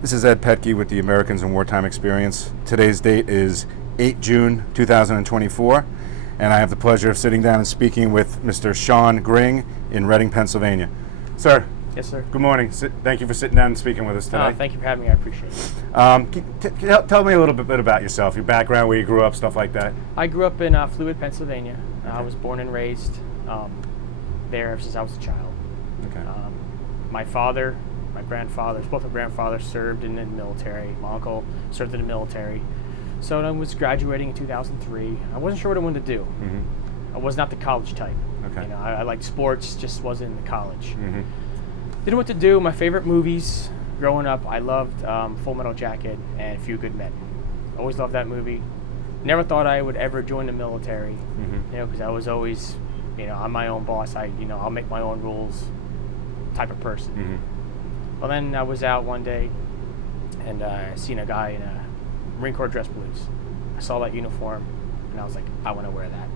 This is Ed Petke with the Americans in Wartime Experience. Today's date is 8 June 2024, and I have the pleasure of sitting down and speaking with Mr. Shawn Gring in Reading, Pennsylvania. Sir. Yes, sir. Good morning. Thank you for sitting down and speaking with us today. Thank you for having me. I appreciate it. Tell me a little bit about yourself, your background, where you grew up, stuff like that. I grew up in Fluid, Pennsylvania. I was born and raised there ever since I was a child. Okay. My father, my grandfathers, both my grandfathers served in the military. My uncle served in the military. So when I was graduating in 2003, I wasn't sure what I wanted to do. Mm-hmm. I was not the college type. Okay. You know, I liked sports, just wasn't in the college. Mm-hmm. Didn't know what to do. My favorite movies growing up, I loved Full Metal Jacket and A Few Good Men. Always loved that movie. Never thought I would ever join the military, Mm-hmm. you know, because I was always, you know, I'm my own boss. I'll make my own rules type of person. Mm-hmm. Well, then I was out one day and I seen a guy in a Marine Corps dress blues. I saw that uniform and I was like, I want to wear that.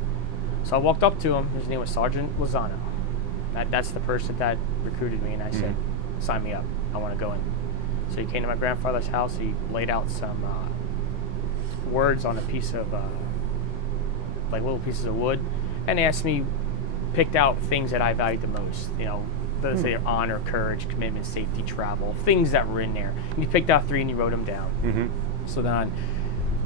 So I walked up to him. His name was Sergeant Lozano. That's the person that recruited me, and I said, sign me up. I want to go in. So he came to my grandfather's house. He laid out some words on a piece of, like little pieces of wood, and asked me, picked out things that I valued the most. You know, let's say honor, courage, commitment, safety, travel, things that were in there. And he picked out 3 and he wrote them down. Mm-hmm. So then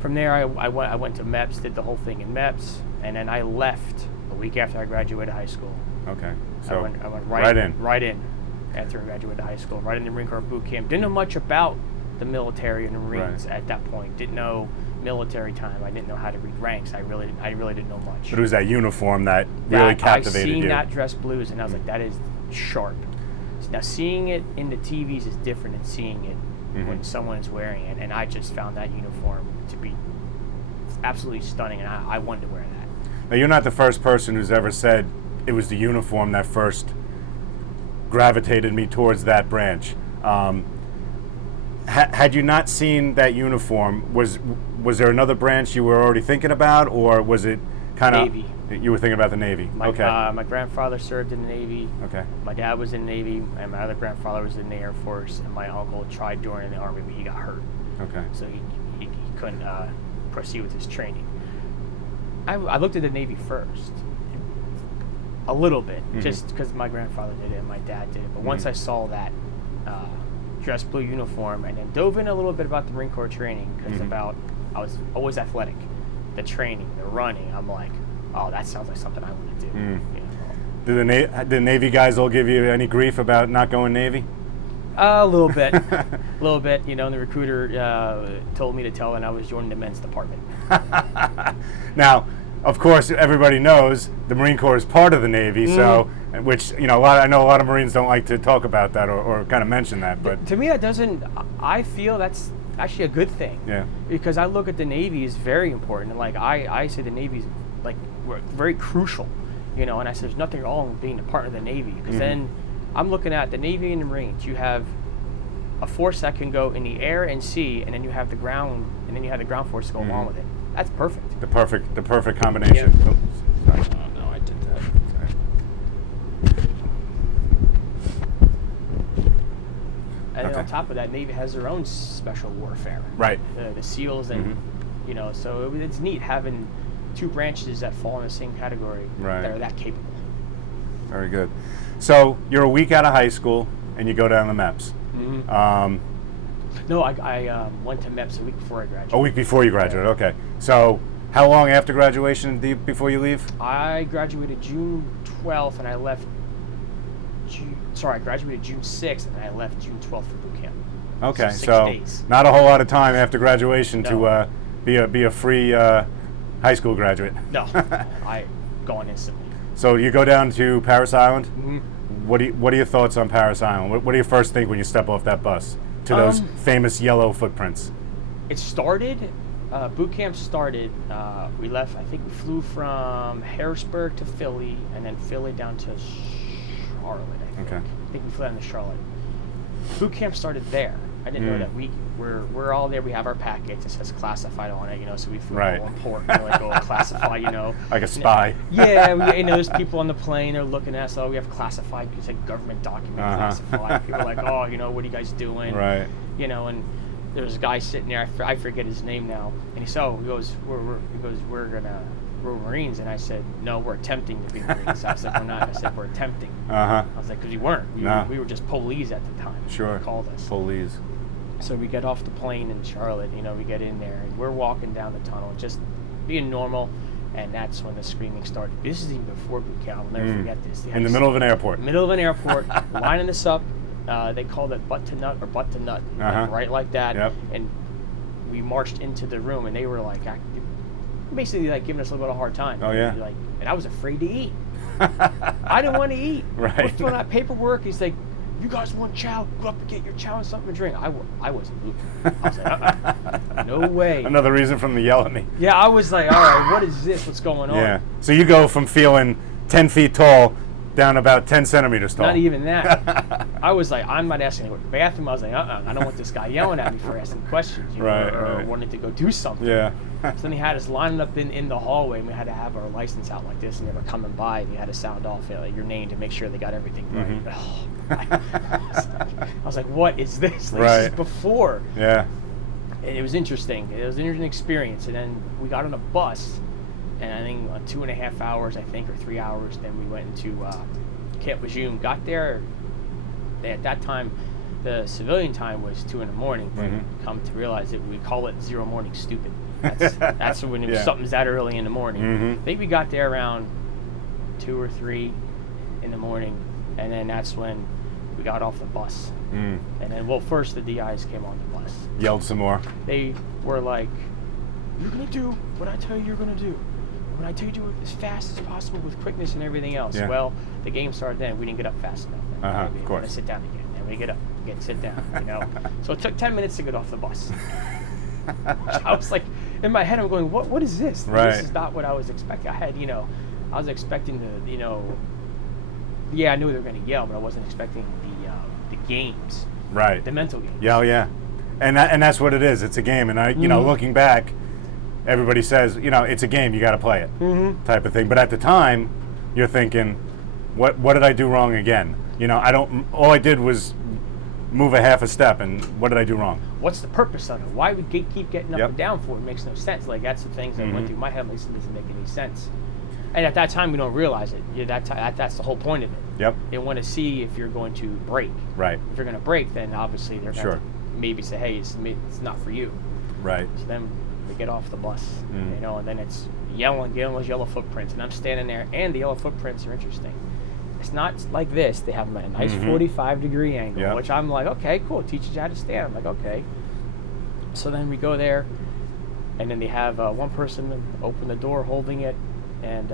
from there, I went to MEPS, did the whole thing in MEPS, and then I left a week after I graduated high school. Okay. So I went right in after I graduated high school, right in the Marine Corps boot camp. Didn't know much about the military and the Marines at that point. Didn't know military time. I didn't know how to read ranks. I really didn't know much. But it was that uniform that really captivated you. I seen that dress blues, and I was like, that is sharp. Now seeing it in the TVs is different than seeing it when someone is wearing it, and I just found that uniform to be absolutely stunning, and I wanted to wear that. Now, you're not the first person who's ever said it was the uniform that first gravitated me towards that branch. Had you not seen that uniform, was there another branch you were already thinking about, or was it kind of Navy? You were thinking about the Navy. Okay. My grandfather served in the Navy. Okay. My dad was in the Navy, and my other grandfather was in the Air Force, and my uncle tried joining the Army, but he got hurt. Okay. So he couldn't proceed with his training. I looked at the Navy first, a little bit, just because my grandfather did it and my dad did it. But once I saw that dress blue uniform, and then dove in a little bid about the Marine Corps training, because I was always athletic, the training, the running. I'm like, oh, that sounds like something I want to do. You know? Did the Navy guys all give you any grief about not going Navy? A little bit, You know, and the recruiter told me to tell, and I was joining the men's department. Now, of course, everybody knows the Marine Corps is part of the Navy, so which, you know, I know a lot of Marines don't like to talk about that or kind of mention that, but to me, that doesn't. I feel that's actually a good thing. Yeah. Because I look at the Navy as very important, and like I say the Navy's like very crucial, you know. And I said there's nothing wrong with being a part of the Navy, because then I'm looking at the Navy and the Marines. You have a force that can go in the air and sea, and then you have the ground, and then you have the ground force to go along with it. That's perfect. The perfect combination. Yeah. Oh, sorry. Oh, no, I did that. Sorry. And then on top of that, Navy has their own special warfare. Right. The SEALs and, you know, so it's neat having 2 branches that fall in the same category that are that capable. Very good. So you're a week out of high school and you go down to MEPS. No, I went to MEPS a week before I graduated. A week before you graduated, okay. So how long after graduation before you leave? I graduated June 12th and I left I graduated June 6th and I left June 12th for boot camp. Okay, so 6 so days. Not a whole lot of time after graduation No. to be a free high school graduate. No, I gone instantly. So you go down to Parris Island. What are your thoughts on Parris Island? What do you first think when you step off that bus to those famous yellow footprints? It started. Boot camp started. We left. I think we flew from Harrisburg to Philly, and then Philly down to Charlotte. I think we flew down to Charlotte. Boot camp started there. I didn't know that we're all there. We have our packets. It says classified on it, you know. So we flew all important, like classified, you know. Like a spy. Yeah, you know, there's people on the plane. They're looking at us. Oh, we have classified. It's like government document classified. People are like, oh, you know, what are you guys doing? Right. you know, and there's a guy sitting there, I forget his name now, and he said, oh, we're Marines, and I said, no, we're attempting to be Marines. I was like, we're not. I said, we're attempting. I was like, because we weren't. We were just police at the time. Sure. They called us. Police. So we get off the plane in Charlotte, you know, we get in there, and we're walking down the tunnel, just being normal, and that's when the screaming started. This is even before boot camp. I'll never forget this. In the middle of an airport. Middle of an airport, lining us up. They called it butt to nut or butt to nut, like, right like that. Yep. And we marched into the room, and they were like, basically like giving us a little bit of a hard time. Oh yeah. Like, and I was afraid to eat. I didn't want to eat. Right. We're filling out paperwork. He's like, you guys want chow? Go up and get your chow and something to drink. I wasn't moving. I was like, no way. Another reason from the yell at me. Yeah, I was like, all right, what is this? What's going on? Yeah. So you go from feeling 10 feet tall down about 10 centimeters tall. Not even that. I was like, I'm not asking to go to the bathroom. I was like, I don't want this guy yelling at me for asking questions, you know, or wanting to go do something. Yeah. So then he had us lining up in the hallway, and we had to have our license out like this, and they were coming by, and you had to sound off your name to make sure they got everything right. I was like, what is this? Like, this is before. Yeah. And it was interesting. It was an interesting experience. And then we got on a bus, and I think 2.5 hours, or 3 hours, then we went into Camp Lejeune. Got there, at that time, the civilian time was 2 in the morning. But come to realize that we call it 0 morning stupid. That's when it was something's that early in the morning. I think we got there around 2 or 3 in the morning, and then that's when we got off the bus. And then, well, first the DIs came on the bus. Yelled some more. They were like, you're going to do what I tell you you're going to do. When I tell you to do it as fast as possible with quickness and everything else. Yeah. Well, the game started then. We didn't get up fast enough. Of course. We sit down again. Then we get up. Again, sit down. You know. So it took 10 minutes to get off the bus. I was like, in my head, I'm going, what is this? This is not what I was expecting. I was expecting I knew they were going to yell, but I wasn't expecting the games. Right. The mental games. Yeah, yeah. And that's what it is. It's a game. And looking back, everybody says, it's a game. You got to play it, type of thing. But at the time, you're thinking, what did I do wrong again? All I did was move a half a step, and what did I do wrong? What's the purpose of it? Why would we keep getting up and down for it? It makes no sense. Like, that's the things that went through my head. Like, this doesn't make any sense. And at that time, we don't realize it. That's the whole point of it. Yep. They want to see if you're going to break. Right. If you're going to break, then obviously they're going to maybe say, hey, it's not for you. Right. So then we get off the bus, and then it's getting those yellow footprints, and I'm standing there, and the yellow footprints are interesting. It's not like this. They have a nice 45-degree angle, which I'm like, okay, cool. It teaches you how to stand. I'm like, okay. So then we go there, and then they have one person open the door holding it, and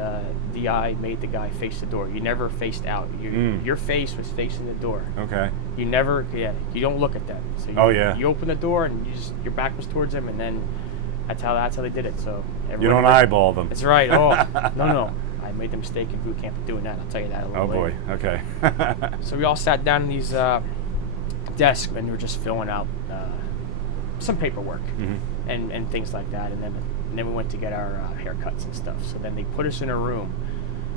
DI made the guy face the door. You never faced out. Your face was facing the door. Okay. You never, you don't look at them. So you open the door, and your back was towards them, and then that's how they did it. So you don't eyeball them. That's right. Oh, no. I made the mistake in boot camp of doing that. I'll tell you that a little later. Oh boy. Okay. So we all sat down in these desks, and we were just filling out some paperwork and things like that, and then we went to get our haircuts and stuff. So then they put us in a room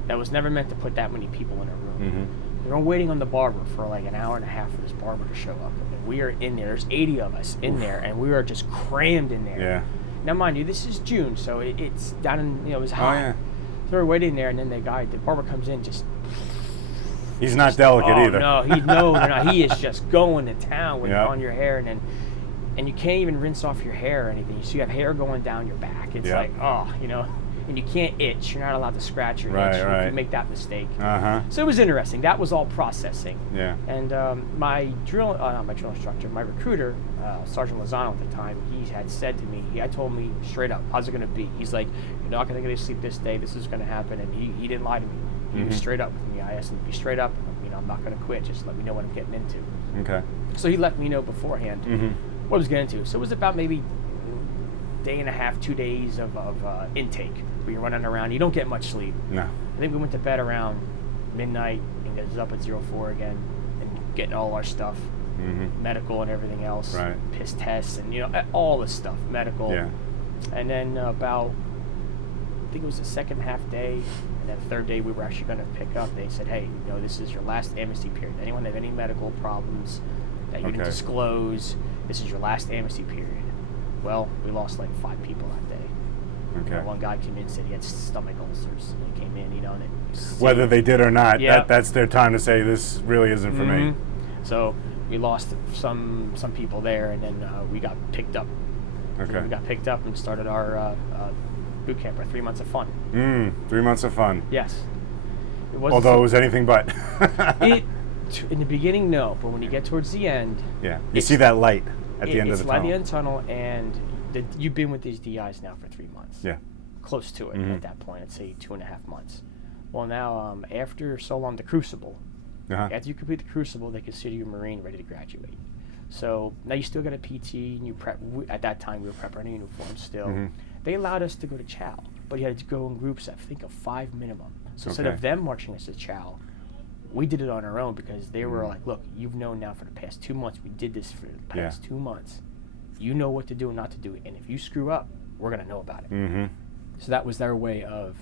that was never meant to put that many people in a room. We were waiting on the barber for like an hour and a half for this barber to show up, and we are in there. There's 80 of us in there, and we are just crammed in there. Yeah. Now, mind you, this is June, so it's down in, it was hot. Oh, yeah. So we're waiting there, and then the barber comes in, he's not delicate either. No, he is just going to town on your hair, and you can't even rinse off your hair or anything. So you have hair going down your back. It's like, and you can't itch. You're not allowed to scratch or itch if you make that mistake. So it was interesting. That was all processing. Yeah. And my recruiter, Sergeant Lozano at the time, he had said to me, he had told me straight up, how's it going to be? He's like, you're not going to get to sleep this day. This is going to happen. And he didn't lie to me. He was straight up with me. I asked him to be straight up. I'm not going to quit. Just let me know what I'm getting into. Okay. So he let me know beforehand what I was getting into. So it was about maybe day and a half, 2 days of intake. Where you're running around. You don't get much sleep. No. I think we went to bed around midnight and it was up at 04 again and getting all our stuff, medical and everything else, piss tests and all this stuff, medical. Yeah. And then about, I think it was the second half day, and then the third day we were actually going to pick up. They said, hey, this is your last amnesty period. Anyone have any medical problems that you didn't disclose, This is your last amnesty period. Well, we lost like 5 people that day. Okay. One guy came in and said he had stomach ulcers. And he came in, and whether they did or not, Yeah. that's their time to say this really isn't for me. So we lost some people there, and then we got picked up. Okay. We got picked up and started our boot camp, our 3 months of fun. 3 months of fun. Yes. It wasn't Although it was anything but. In the beginning, no, but when you get towards the end, yeah, you see that light at the end of the tunnel. It's light at the end of the tunnel, and you've been with these DIs now for 3 months. Yeah. Close to it at that point. I'd say 2.5 months. Well, now after so long, the Crucible. After you complete the Crucible, they consider you a Marine ready to graduate. So now you still got a PT, and you prep. At that time, we were prepping our uniforms still. They allowed us to go to Chow, but you had to go in groups, I think, of 5 minimum. So instead of them marching us to Chow, we did it on our own because they were like, look, you've known now for the past 2 months. We did this for the past 2 months. You know what to do and not to do. And if you screw up, we're going to know about it. So that was their way of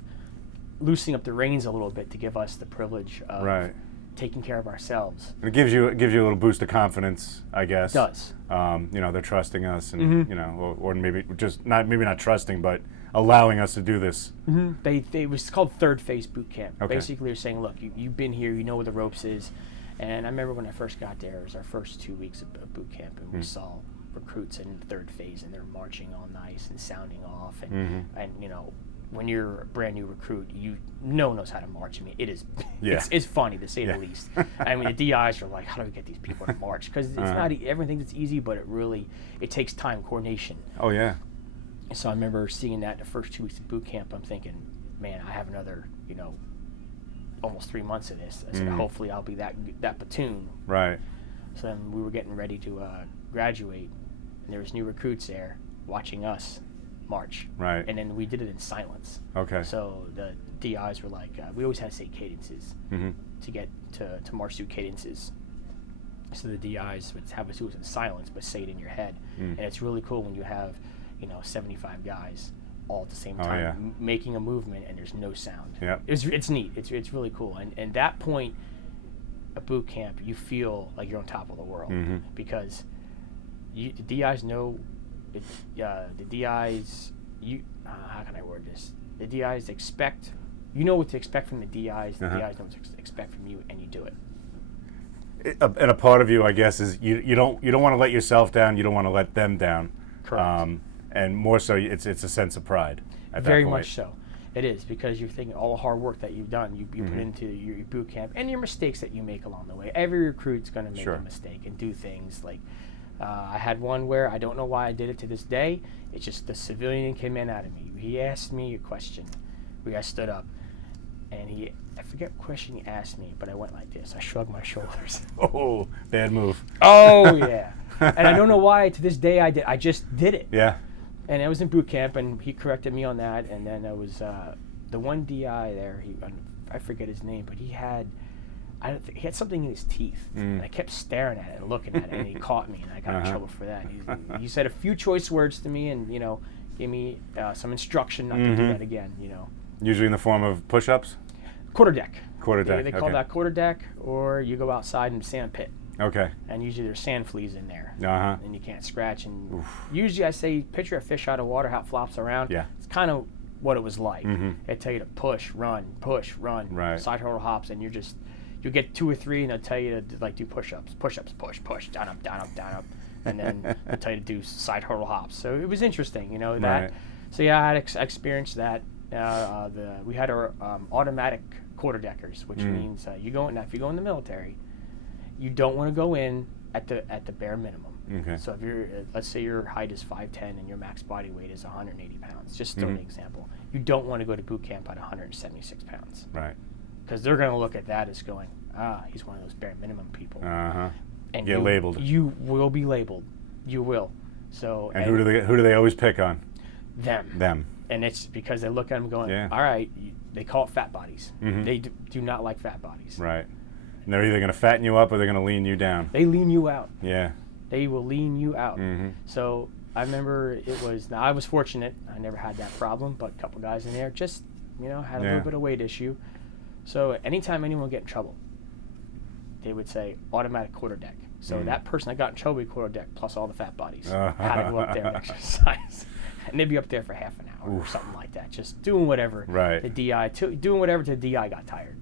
loosening up the reins a little bit to give us the privilege of taking care of ourselves. And it gives you a little boost of confidence, I guess. It does. They're trusting us, and or maybe just not trusting, but allowing us to do this. It was called third phase boot camp. Okay. Basically, they're saying, look, you've been here, you know where the ropes is. And I remember when I first got there, it was our first 2 weeks of boot camp, and we saw recruits in third phase, and they're marching all nice and sounding off, and when you're a brand new recruit, no one knows how to march. I mean, it is it's funny to say the least. I mean, the DIs are like, how do we get these people to march? Because it's not everyone thinks it's easy, but it takes time, coordination. Oh yeah. So I remember seeing that the first 2 weeks of boot camp. I'm thinking, man, I have another almost 3 months of this. I said, hopefully I'll be that platoon. Right. So then we were getting ready to graduate, and there was new recruits there watching us march. Right. And then we did it in silence. Okay. So the DIs were like, we always had to say cadences to get to march through cadences. So the DIs would have us do it in silence, but say it in your head. And it's really cool when you have 75 guys all at the same time making a movement and there's no sound. Yeah. It's neat. It's really cool. And that point at boot camp, you feel like you're on top of the world because the DIs know. The DIs, how can I word this? The DIs expect, you know what to expect from the DIs. The DIs know what to expect from you, and you do it. And a part of you, I guess, is you don't want to let yourself down. You don't want to let them down. Correct. And more so, it's a sense of pride. At Very that point. much so. It is, because you're thinking all the hard work that you've done, you put into your boot camp, and your mistakes that you make along the way. Every recruit's going to make a mistake and do things like. I had one where I don't know why I did it to this day. It's just the civilian came in out of me. He asked me a question. I stood up, and I forget what question he asked me, but I went like this. I shrugged my shoulders. Oh, bad move. Oh, yeah. And I don't know why to this day I just did it. Yeah. And I was in boot camp, and he corrected me on that. And then there was the one DI there. I forget his name, but he had something in his teeth, and I kept staring at it and looking at it, and he caught me, and I got in trouble for that. He said a few choice words to me, and gave me some instruction not to do that again. Usually in the form of push-ups. Quarter deck. Quarter deck. They call that quarter deck, or you go outside in the sand pit. Okay. And usually there's sand fleas in there, and you can't scratch. And usually I say, picture a fish out of water, how it flops around. Yeah. It's kind of what it was like. They tell you to push, run, right. side hurdle hops, and you get 2 or 3, and they'll tell you to do push-ups, push, down, up, and then they'll tell you to do side hurdle hops. So it was interesting, that. Right. So yeah, I had experienced that. We had our automatic quarter deckers, which means if you go in the military, you don't want to go in at the bare minimum. Okay. So if let's say your height is 5'10" and your max body weight is 180 pounds, just throw an example. You don't want to go to boot camp at 176 pounds. Right. Because they're going to look at that as going, he's one of those bare minimum people. And get labeled. You will be labeled. You will. So. And who do they always pick on? Them. And it's because they look at them going, all right, they call it fat bodies. They do not like fat bodies. Right. And they're either going to fatten you up or they're going to lean you down. They lean you out. Yeah. They will lean you out. So I remember I was fortunate. I never had that problem, but a couple guys in there just, had a little bit of weight issue. So anytime anyone would get in trouble, they would say automatic quarter deck. So that person that got in trouble quarter deck plus all the fat bodies had to go up there and exercise. And they'd be up there for half an hour or something like that, just doing whatever. Right. The DI, doing whatever till the DI got tired.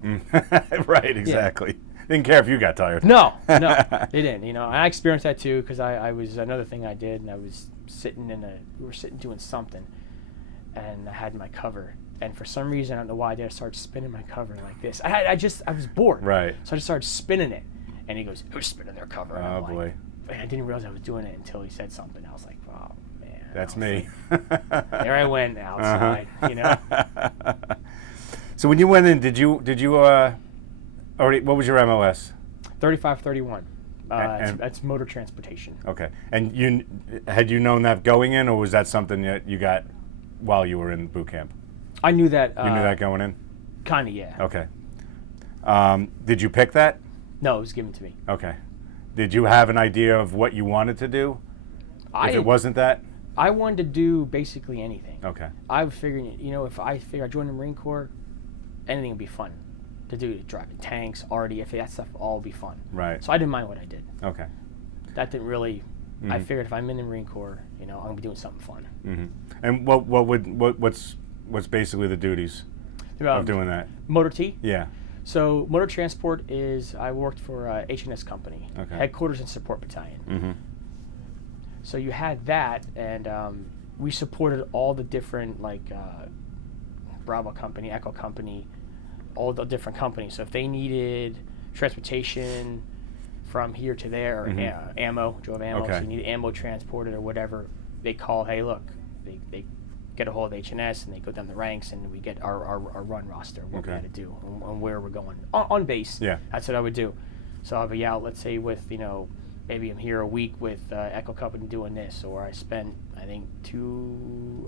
Right, exactly. Didn't care if you got tired. No, they didn't. And I experienced that too because I was another thing I did, and I was we were sitting doing something, and I had my cover, and for some reason I don't know why I did. I started spinning my cover like this. I was bored. Right. So I just started spinning it, and he goes, "Who's spinning their cover?" And Oh I'm boy. Like, I didn't realize I was doing it until he said something. I was like, "Oh man." That's me. There I went outside. So when you went in, did you already? What was your MOS? 3531. And That's motor transportation. Okay. And had you known that going in, or was that something that you got while you were in boot camp? I knew that. You knew that going in? Kind of, yeah. Okay. Did you pick that? No, it was given to me. Okay. Did you have an idea of what you wanted to do? If it wasn't that? I wanted to do basically anything. Okay. I was figuring, if I joined the Marine Corps, anything would be fun to do. Driving tanks, RDF, that stuff all would be fun. Right. So I didn't mind what I did. Okay. That didn't really. I figured if I'm in the Marine Corps, I'm gonna be doing something fun. Mm-hmm. And what's basically the duties of doing that? Motor T. Yeah. So motor transport is I worked for H&S Company, headquarters and support battalion. Mm-hmm. So you had that, and we supported all the different Bravo Company, Echo Company, all the different companies. So if they needed transportation from here to there, or ammo, drove ammo, so you need ammo transported or whatever, they call, hey, look, they get a hold of H&S and they go down the ranks and we get our run roster, what we had to do and where we're going on base. Yeah. That's what I would do. So I'll be out, let's say with, maybe I'm here a week with Echo Company doing this, or I spent, I think,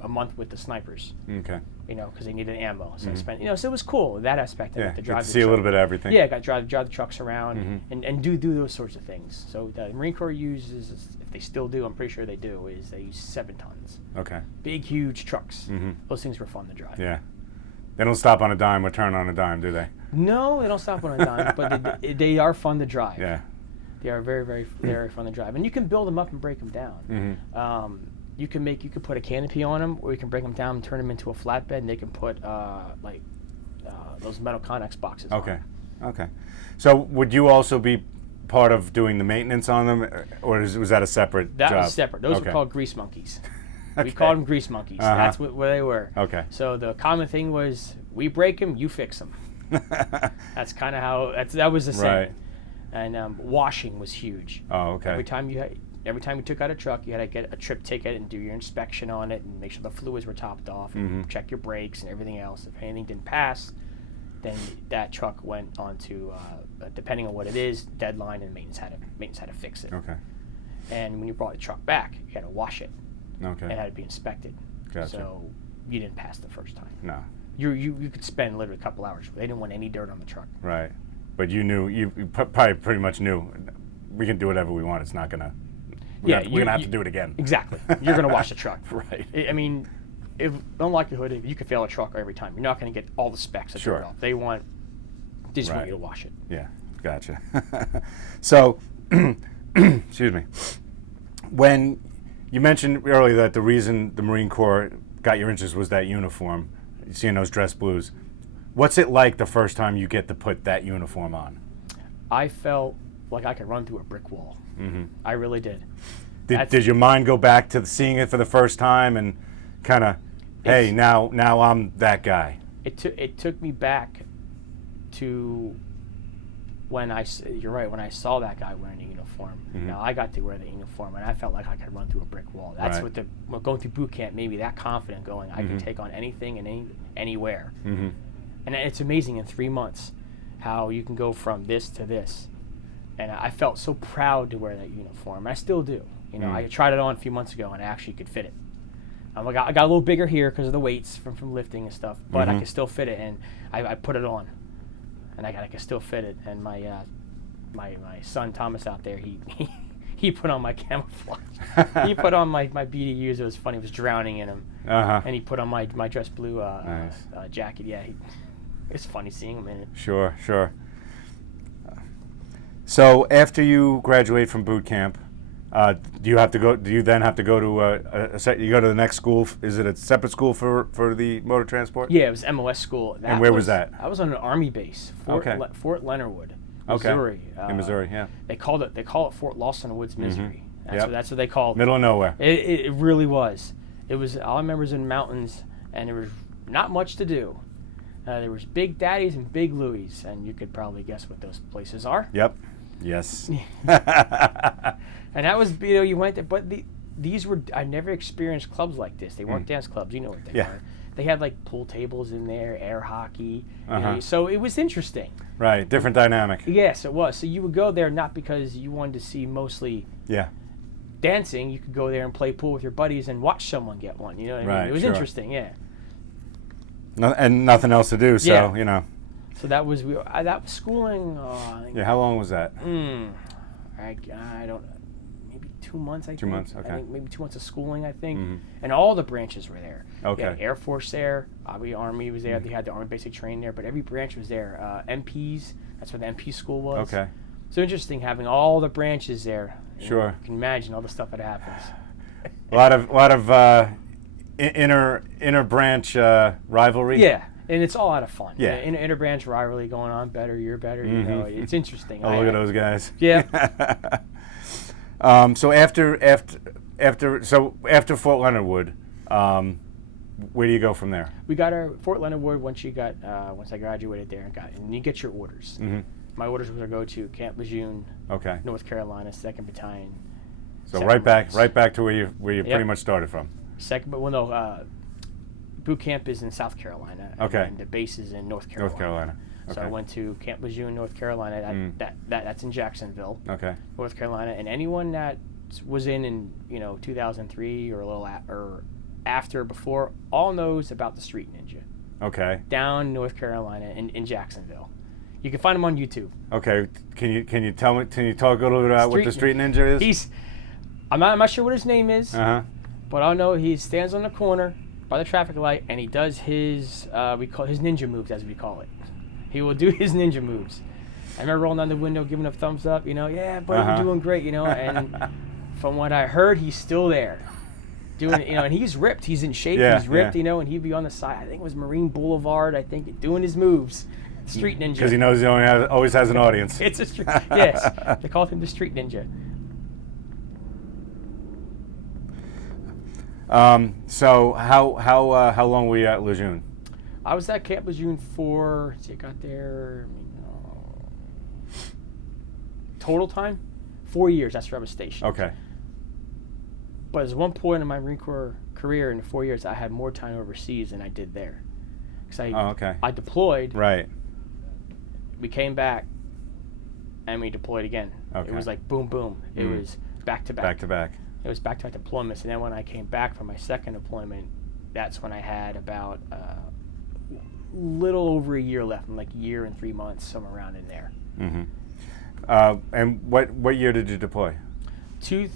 a month with the snipers. Okay. Because they needed ammo. So I spent, so it was cool, that aspect of it. To Get drive to see a little bit of everything. Yeah, got to drive the trucks around and do those sorts of things. So the Marine Corps uses, if they still do, I'm pretty sure they do, is they use 7 tons. Okay. Big, huge trucks. Those things were fun to drive. Yeah. They don't stop on a dime or turn on a dime, do they? No, they don't stop on a dime, but they are fun to drive. Yeah. They are very, very, very fun to drive, and you can build them up and break them down. You can put a canopy on them, or you can break them down and turn them into a flatbed, and they can put those metal Connex boxes. Okay. Okay. So would you also be part of doing the maintenance on them, or was that a separate job? That was separate. Those were called grease monkeys. Okay. We called them grease monkeys. That's what they were. Okay. So the common thing was, we break them, you fix them. That's kind of how that was the same. Right. And washing was huge. Oh, okay. Every time you took out a truck, you had to get a trip ticket and do your inspection on it and make sure the fluids were topped off and check your brakes and everything else. If anything didn't pass, then that truck went on to, depending on what it is, deadline, and maintenance had to fix it. Okay. And when you brought the truck back, you had to wash it. Okay. It had to be inspected. Gotcha. So you didn't pass the first time. No. You could spend literally a couple hours. They didn't want any dirt on the truck. Right. But you probably pretty much knew we can do whatever we want. It's not gonna. We're gonna have to do it again. Exactly. You're gonna wash the truck. Right. I mean, on likelihood, you could fail a truck every time. You're not gonna get all the specs of dirt off. They just want you to wash it. Yeah. Gotcha. So, excuse me. When you mentioned earlier that the reason the Marine Corps got your interest was that uniform, seeing those dress blues. What's it like the first time you get to put that uniform on? I felt like I could run through a brick wall. I really did. Did your mind go back to seeing it for the first time and kind of, hey, now I'm that guy? It took me back to when you're right, when I saw that guy wearing the uniform. Now I got to wear the uniform, and I felt like I could run through a brick wall. That's what going through boot camp made me that confident, going, I can take on anything and anywhere. And it's amazing in 3 months how you can go from this to this. And I felt so proud to wear that uniform. I still do. I tried it on a few months ago, and I actually could fit it. I got a little bigger here because of the weights from lifting and stuff, but I could still fit it, and I put it on, and I could still fit it. And my son Thomas out there, he put on my camouflage. He put on my BDUs. It was funny. He was drowning in them. And he put on my dress blue jacket. Yeah, it's funny seeing him in it. Sure. So after you graduate from boot camp, do you have to go? Do you then have to go to you go to the next school? Is it a separate school for the motor transport? Yeah, it was MOS School. And where was that? I was on an Army base, Fort Leonard Wood, Missouri. Okay. In Missouri, yeah. They call it Fort Lawson Woods, Missouri. That's what they called it. Middle of nowhere. It really was. It was, all I remember was in the mountains, and there was not much to do. There was Big Daddies and Big Louies, and you could probably guess what those places are. Yep. Yes. And that was, you went there, but these were, I never experienced clubs like this. They weren't dance clubs, you know what they were. They had like pool tables in there, air hockey, so it was interesting. Right, different dynamic. Yes, it was. So you would go there not because you wanted to see mostly dancing. You could go there and play pool with your buddies and watch someone get one. You know what I mean? It was interesting, And nothing else to do, so you know. So that was schooling. How long was that? I don't. Maybe 2 months. I think. 2 months. Okay. I think maybe 2 months of schooling. I think, and all the branches were there. Okay. You had Air Force there. Army was there. They had the Army Basic Training there, but every branch was there. MPs. That's where the MP school was. Okay. So interesting having all the branches there. Sure. You can imagine all the stuff that happens. A lot of inter branch rivalry. Yeah. And it's all out of fun. Yeah. Inter-branch rivalry going on. Better, you're better. You know, it's interesting. Oh, look at those guys. Yeah. So after Fort Leonard Wood, where do you go from there? We got our Fort Leonard Wood once I graduated there and you get your orders. My orders were to go to Camp Lejeune, North Carolina, 2nd Battalion. So right back to where you pretty much started from. Boot camp is in South Carolina. Okay. And the base is in North Carolina. North Carolina. Okay. So I went to Camp Lejeune, North Carolina. That's in Jacksonville. Okay. North Carolina, and anyone that was in 2003 or a little or after, before, all knows about the Street Ninja. Okay. Down North Carolina in Jacksonville. You can find him on YouTube. Okay. Can you tell me? Can you talk a little bit about what the Street Ninja is? I'm not sure what his name is. But I know he stands on the corner by the traffic light, and he does his we call his ninja moves, as we call it. He will do his ninja moves. I remember rolling down the window, giving a thumbs up, yeah, buddy, you're doing great, and from what I heard, he's still there. Doing and he's ripped, he's in shape, he's ripped, and he'd be on the side, I think it was Marine Boulevard, doing his moves. Street Ninja. Because he knows he always has an audience. It's a street, yes. They called him the Street Ninja. So how long were you at Lejeune? I was at Camp Lejeune for, I got there, total time, 4 years. That's where I was stationed. Okay. But there's one point in my Marine Corps career in the 4 years I had more time overseas than I did there. Because I deployed. Right. We came back, and we deployed again. Okay. It was like boom, boom. It was back to back. Back to back. It was back-to-back deployments, and then when I came back from my second deployment, that's when I had about little over a year left, like a year and 3 months, somewhere around in there. And what year did you deploy? The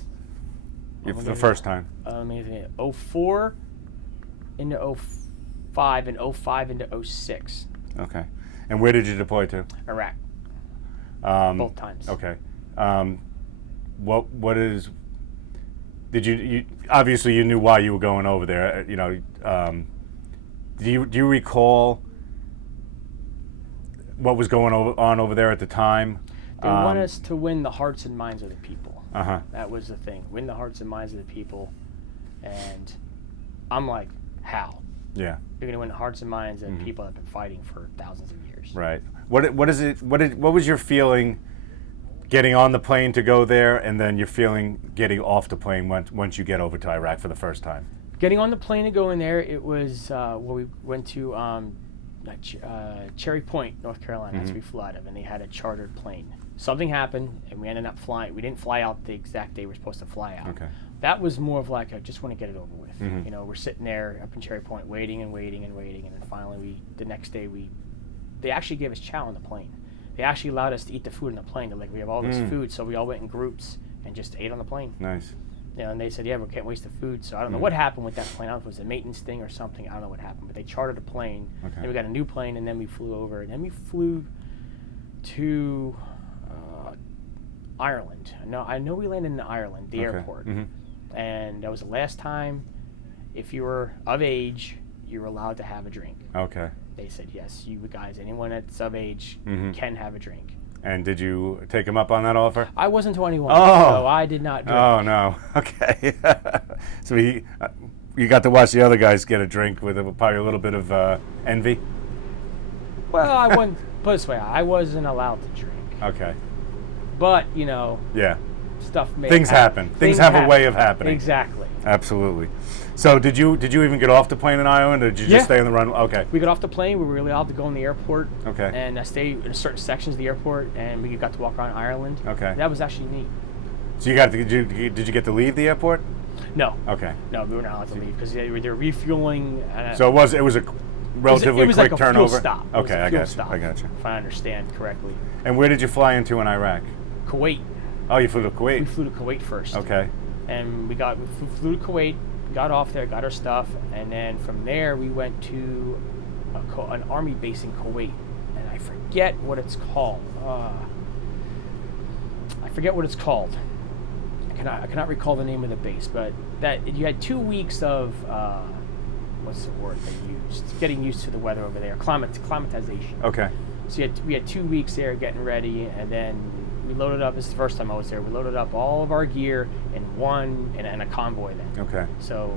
first time. 04 into 05 and 05 into 06. Okay. And where did you deploy to? Iraq. Both times. Okay. What is? Did you obviously you knew why you were going over there? Do you recall what was going on over there at the time? They want us to win the hearts and minds of the people. That was the thing. Win the hearts and minds of the people. And I'm like, how? Yeah. You're going to win the hearts and minds of people that have been fighting for thousands of years. Right. What was your feeling getting on the plane to go there, and then your feeling getting off the plane once you get over to Iraq for the first time? Getting on the plane to go in there, it was where we went to Cherry Point, North Carolina. That's where we flew out of, and they had a chartered plane. Something happened, and we ended up flying. We didn't fly out the exact day we were supposed to fly out. Okay. That was more of like, I just want to get it over with. We're sitting there up in Cherry Point waiting, and then finally the next day they actually gave us chow on the plane. They actually allowed us to eat the food on the plane. They're like, we have all this food, so we all went in groups and just ate on the plane. Nice. And they said, we can't waste the food. So I don't know what happened with that plane. I don't know if it was a maintenance thing or something. I don't know what happened. But they chartered a plane, and we got a new plane, and then we flew over. And then we flew to Ireland. No, I know we landed in Ireland, the airport, and that was the last time. If you were of age, you were allowed to have a drink. Okay. They said yes, you guys, anyone that's of age can have a drink. And did you take him up on that offer? I wasn't 21, Oh. so I did not drink. Oh no. Okay. So you got to watch the other guys get a drink with probably a little bit of envy. Well, I wouldn't put it this way. I wasn't allowed to drink. Okay. But you know, Yeah. stuff may Things happen. Things have a way of happening. Exactly. Absolutely. So did you even get off the plane in Ireland, or did you just stay on the runway? Okay. We got off the plane. We were really allowed to go in the airport. Okay. And stay in certain sections of the airport, and we got to walk around Ireland. Okay. That was actually neat. So did you get to leave the airport? No. Okay. No, we were not allowed to leave because they were refueling. So it was a relatively it was quick like a turnover. Fuel stop. Okay, I got you. I if I understand correctly. And where did you fly into in Iraq? Kuwait. Oh, you flew to Kuwait. We flew to Kuwait first. Okay. And we flew to Kuwait, got off there, got our stuff, and then from there we went to an army base in Kuwait, and I forget what it's called. I cannot recall the name of the base, but that you had 2 weeks of what's the word they used? Getting used to the weather over there, climatization. Okay. So we had 2 weeks there getting ready, and then we loaded up. This is the first time I was there. We loaded up all of our gear in a convoy then. Okay. So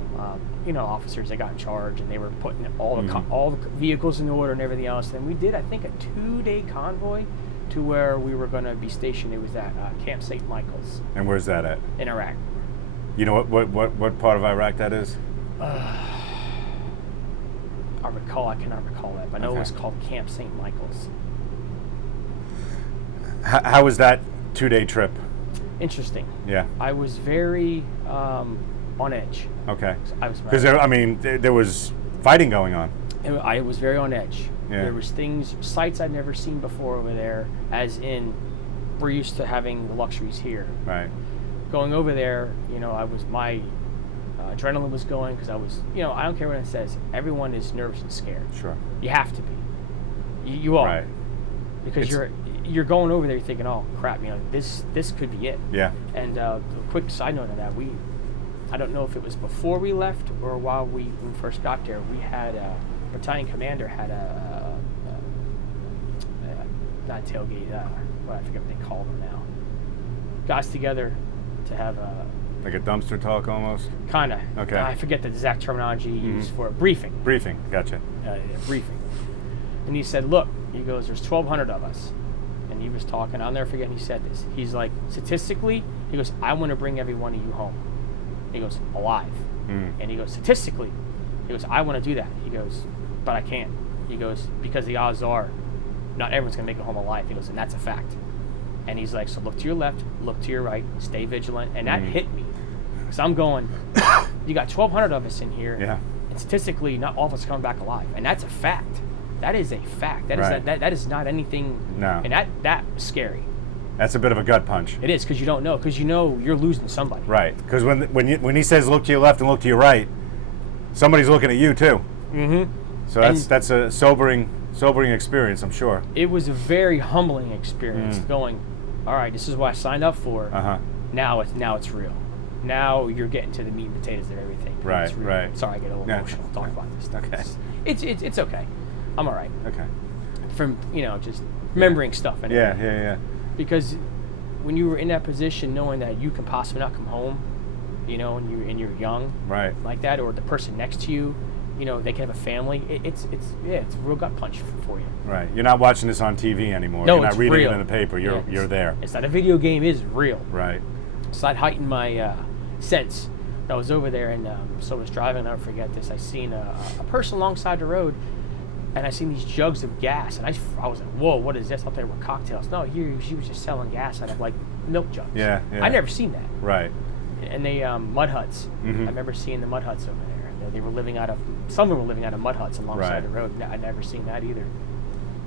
officers, they got in charge, and they were putting all the vehicles in order and everything else. And we did, I think, a 2-day convoy to where we were going to be stationed. It was at Camp St. Michael's. And where's that at? In Iraq. You know what part of Iraq that is? I cannot recall that, but I know it was called Camp St. Michael's. How was that 2-day trip? Interesting. Yeah. I was very on edge. Okay. Because there was fighting going on. I was very on edge. Yeah. There was sights I'd never seen before over there, as in we're used to having the luxuries here. Right. Going over there, my adrenaline was going because I was, I don't care what it says. Everyone is nervous and scared. Sure. You have to be. You are. Right. Because you're going over there thinking, oh crap, this could be it. Yeah. And a quick side note on that, I don't know if it was before we left or while we first got there, we had a battalion commander had not tailgate, I forget what they call them now. Guys together to have a like a dumpster talk almost. Kind of. Okay. I forget the exact terminology used for a briefing. Briefing. Gotcha. Briefing. And he said, look, he goes, there's 1,200 of us. And he was talking, I'll never forget, he said this. He's like, statistically, he goes, I want to bring every one of you home. He goes, alive. And he goes, statistically, he goes, I want to do that. He goes, but I can't. He goes, because the odds are not everyone's going to make it home alive. He goes, and that's a fact. And he's like, so look to your left, look to your right, stay vigilant. And that hit me. Because I'm going, you got 1,200 of us in here. Yeah. And statistically, not all of us are coming back alive. And that's a fact. That is a fact. That is not anything. No. And that's scary. That's a bit of a gut punch. It is, because you don't know. Because you're losing somebody. Right. Because when he says look to your left and look to your right, somebody's looking at you too. Mm-hmm. So that's a sobering experience, I'm sure. It was a very humbling experience. Going, all right, this is what I signed up for. Now it's real. Now you're getting to the meat and potatoes of everything. Right. It's real. Right. Sorry, I get a little emotional talking about this stuff. Okay. It's okay. I'm all right. Okay. From just remembering stuff. And Yeah. Because when you were in that position, knowing that you can possibly not come home, and you're young, right, like that, or the person next to you, they can have a family. It's a real gut punch for you. Right. You're not watching this on TV ananymore. No, you're not reading real. it in the paper. You're there. It's not a video game. It's real. Right. So I'd heightened my sense. I was over there, and so I was driving. I'll never forget this. I seen a person alongside the road, and I seen these jugs of gas, and I was like, whoa, what is this? I thought they were cocktails. No, she was just selling gas out of like milk jugs. Yeah. I never seen that. Right. And they mud huts. I remember seeing the mud huts over there. They were living out of, some of them were living out of mud huts alongside the road. I'd never seen that either.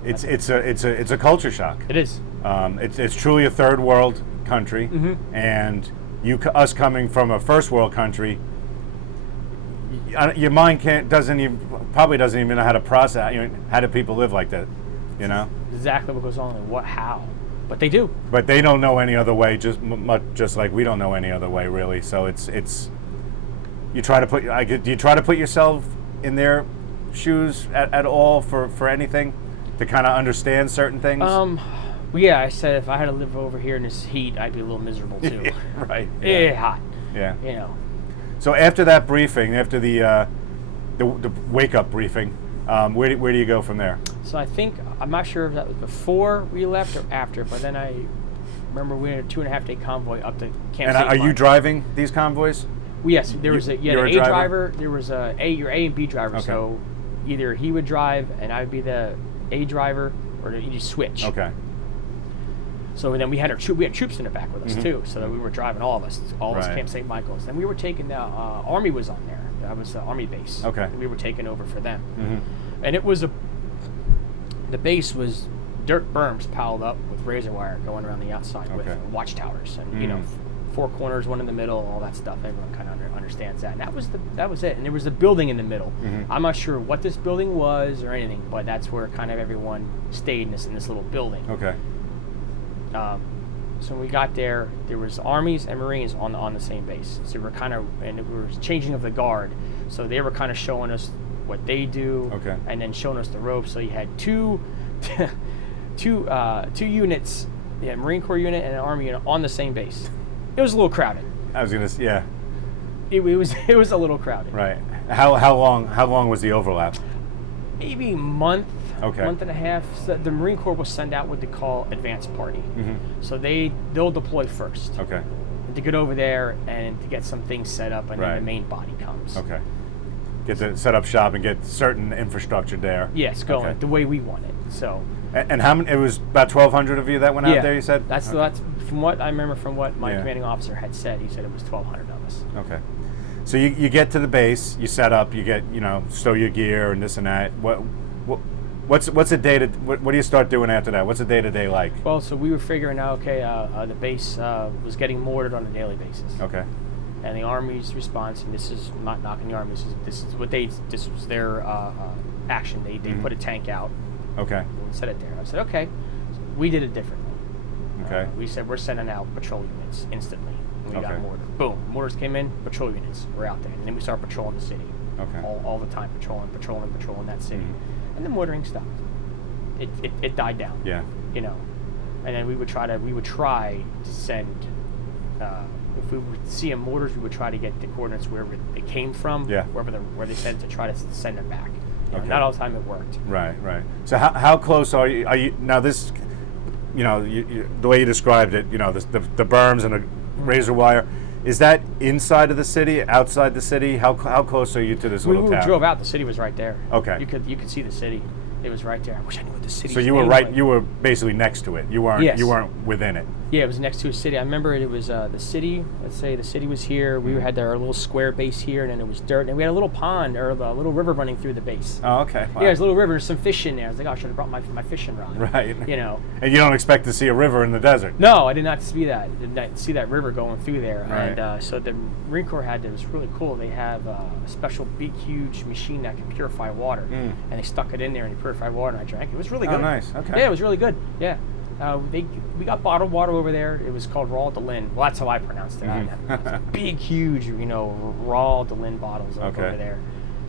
It's a culture shock. It is. It's truly a third world country, and us coming from a first world country, your mind doesn't even know how to process. How do people live like that? Exactly what goes on and how. But they do. But they don't know any other way, just like we don't know any other way, really. So it's you try to put. Do you try to put yourself in their shoes at all for anything, to kind of understand certain things? Yeah, I said if I had to live over here in this heat, I'd be a little miserable too. Right. Yeah, hot. Yeah. You know. So after that briefing, after the wake up briefing, where do you go from there? So I think, I'm not sure if that was before we left or after, but then I remember we had a 2.5-day convoy up to Camp And St. are you Mark. driving these convoys? Yes, there was you're an a A driver. There was your A and B driver. Okay. So either he would drive and I would be the A driver, or you just switch. Okay. So then we had troops in the back with us too. So that we were driving all of us Right. Camp St. Michael's. Then we were taking the Army was on there. That was the Army base. Okay. And we were taking over for them. And it was the base was dirt berms piled up with razor wire going around the outside with watchtowers and you know, 4 corners, 1 in the middle, all that stuff. Everyone kind of understands that. And that was it. And there was a building in the middle. I'm not sure what this building was or anything, but that's where kind of everyone stayed in this little building. Okay. So when we got there, there was armies and Marines on the same base. So we were changing of the guard. So they were kind of showing us what they do, and then showing us the ropes. So you had two units, a Marine Corps unit and an Army unit on the same base. It was a little crowded. I was gonna, yeah. It was a little crowded. Right. How long was the overlap? Maybe a month. Okay. Month and a half. So the Marine Corps will send out what they call advance party. So they'll deploy first. Okay. To get over there and to get some things set up, and then the main body comes. Okay. Get to set up shop and get certain infrastructure there. Yes, going the way we want it. So. And how many? It was about 1,200 of you that went out there. You said. That's from what I remember from what my commanding officer had said. He said it was 1,200 of us. Okay. So you get to the base, you set up, you get stow your gear and this and that. What's a day to what do you start doing after that? What's a day to day like? Well, so we were figuring out the base was getting mortared on a daily basis. Okay. And the Army's response, and this is not knocking the Army, this was their action. They put a tank out. Okay. And set it there. I said okay. So we did it differently. Okay. We said we're sending out patrol units instantly. We got mortared. Boom. Mortars came in, patrol units were out there. And then we started patrolling the city. Okay. All the time, patrolling that city. And the mortaring stopped. It died down. Yeah. You know. And then we would try to send if we would see a mortars, we would try to get the coordinates wherever it came from, where they said to try to send them back. You know, not all the time it worked. Right. So how close are you now? This, the way you described it, the berms and the razor wire, is that inside of the city, outside the city? How close are you to this little town? We drove out. The city was right there. Okay. You could see the city. It was right there. I wish I knew what the city. So you were right. You were basically next to it. You weren't. Yes. You weren't within it. Yeah, it was next to a city. I remember it was the city. Let's say the city was here. We had our little square base here, and then it was dirt. And we had a little pond or a little river running through the base. Oh, okay. Wow. Yeah, there's a little river. There's some fish in there. I was like, oh, I should have brought my fishing rod. Right. You know. And you don't expect to see a river in the desert. No, I did not see that. Did not see that river going through there. Right. And so the Marine Corps it was really cool. They have a special big, huge machine that can purify water, and they stuck it in there and they purified water, and I drank it. It was really good. Oh, nice. Okay. Yeah, it was really good. Yeah. We got bottled water over there. It was called Raw Delin. Well, that's how I pronounced it. It was big, huge, Raw Delin bottles over there.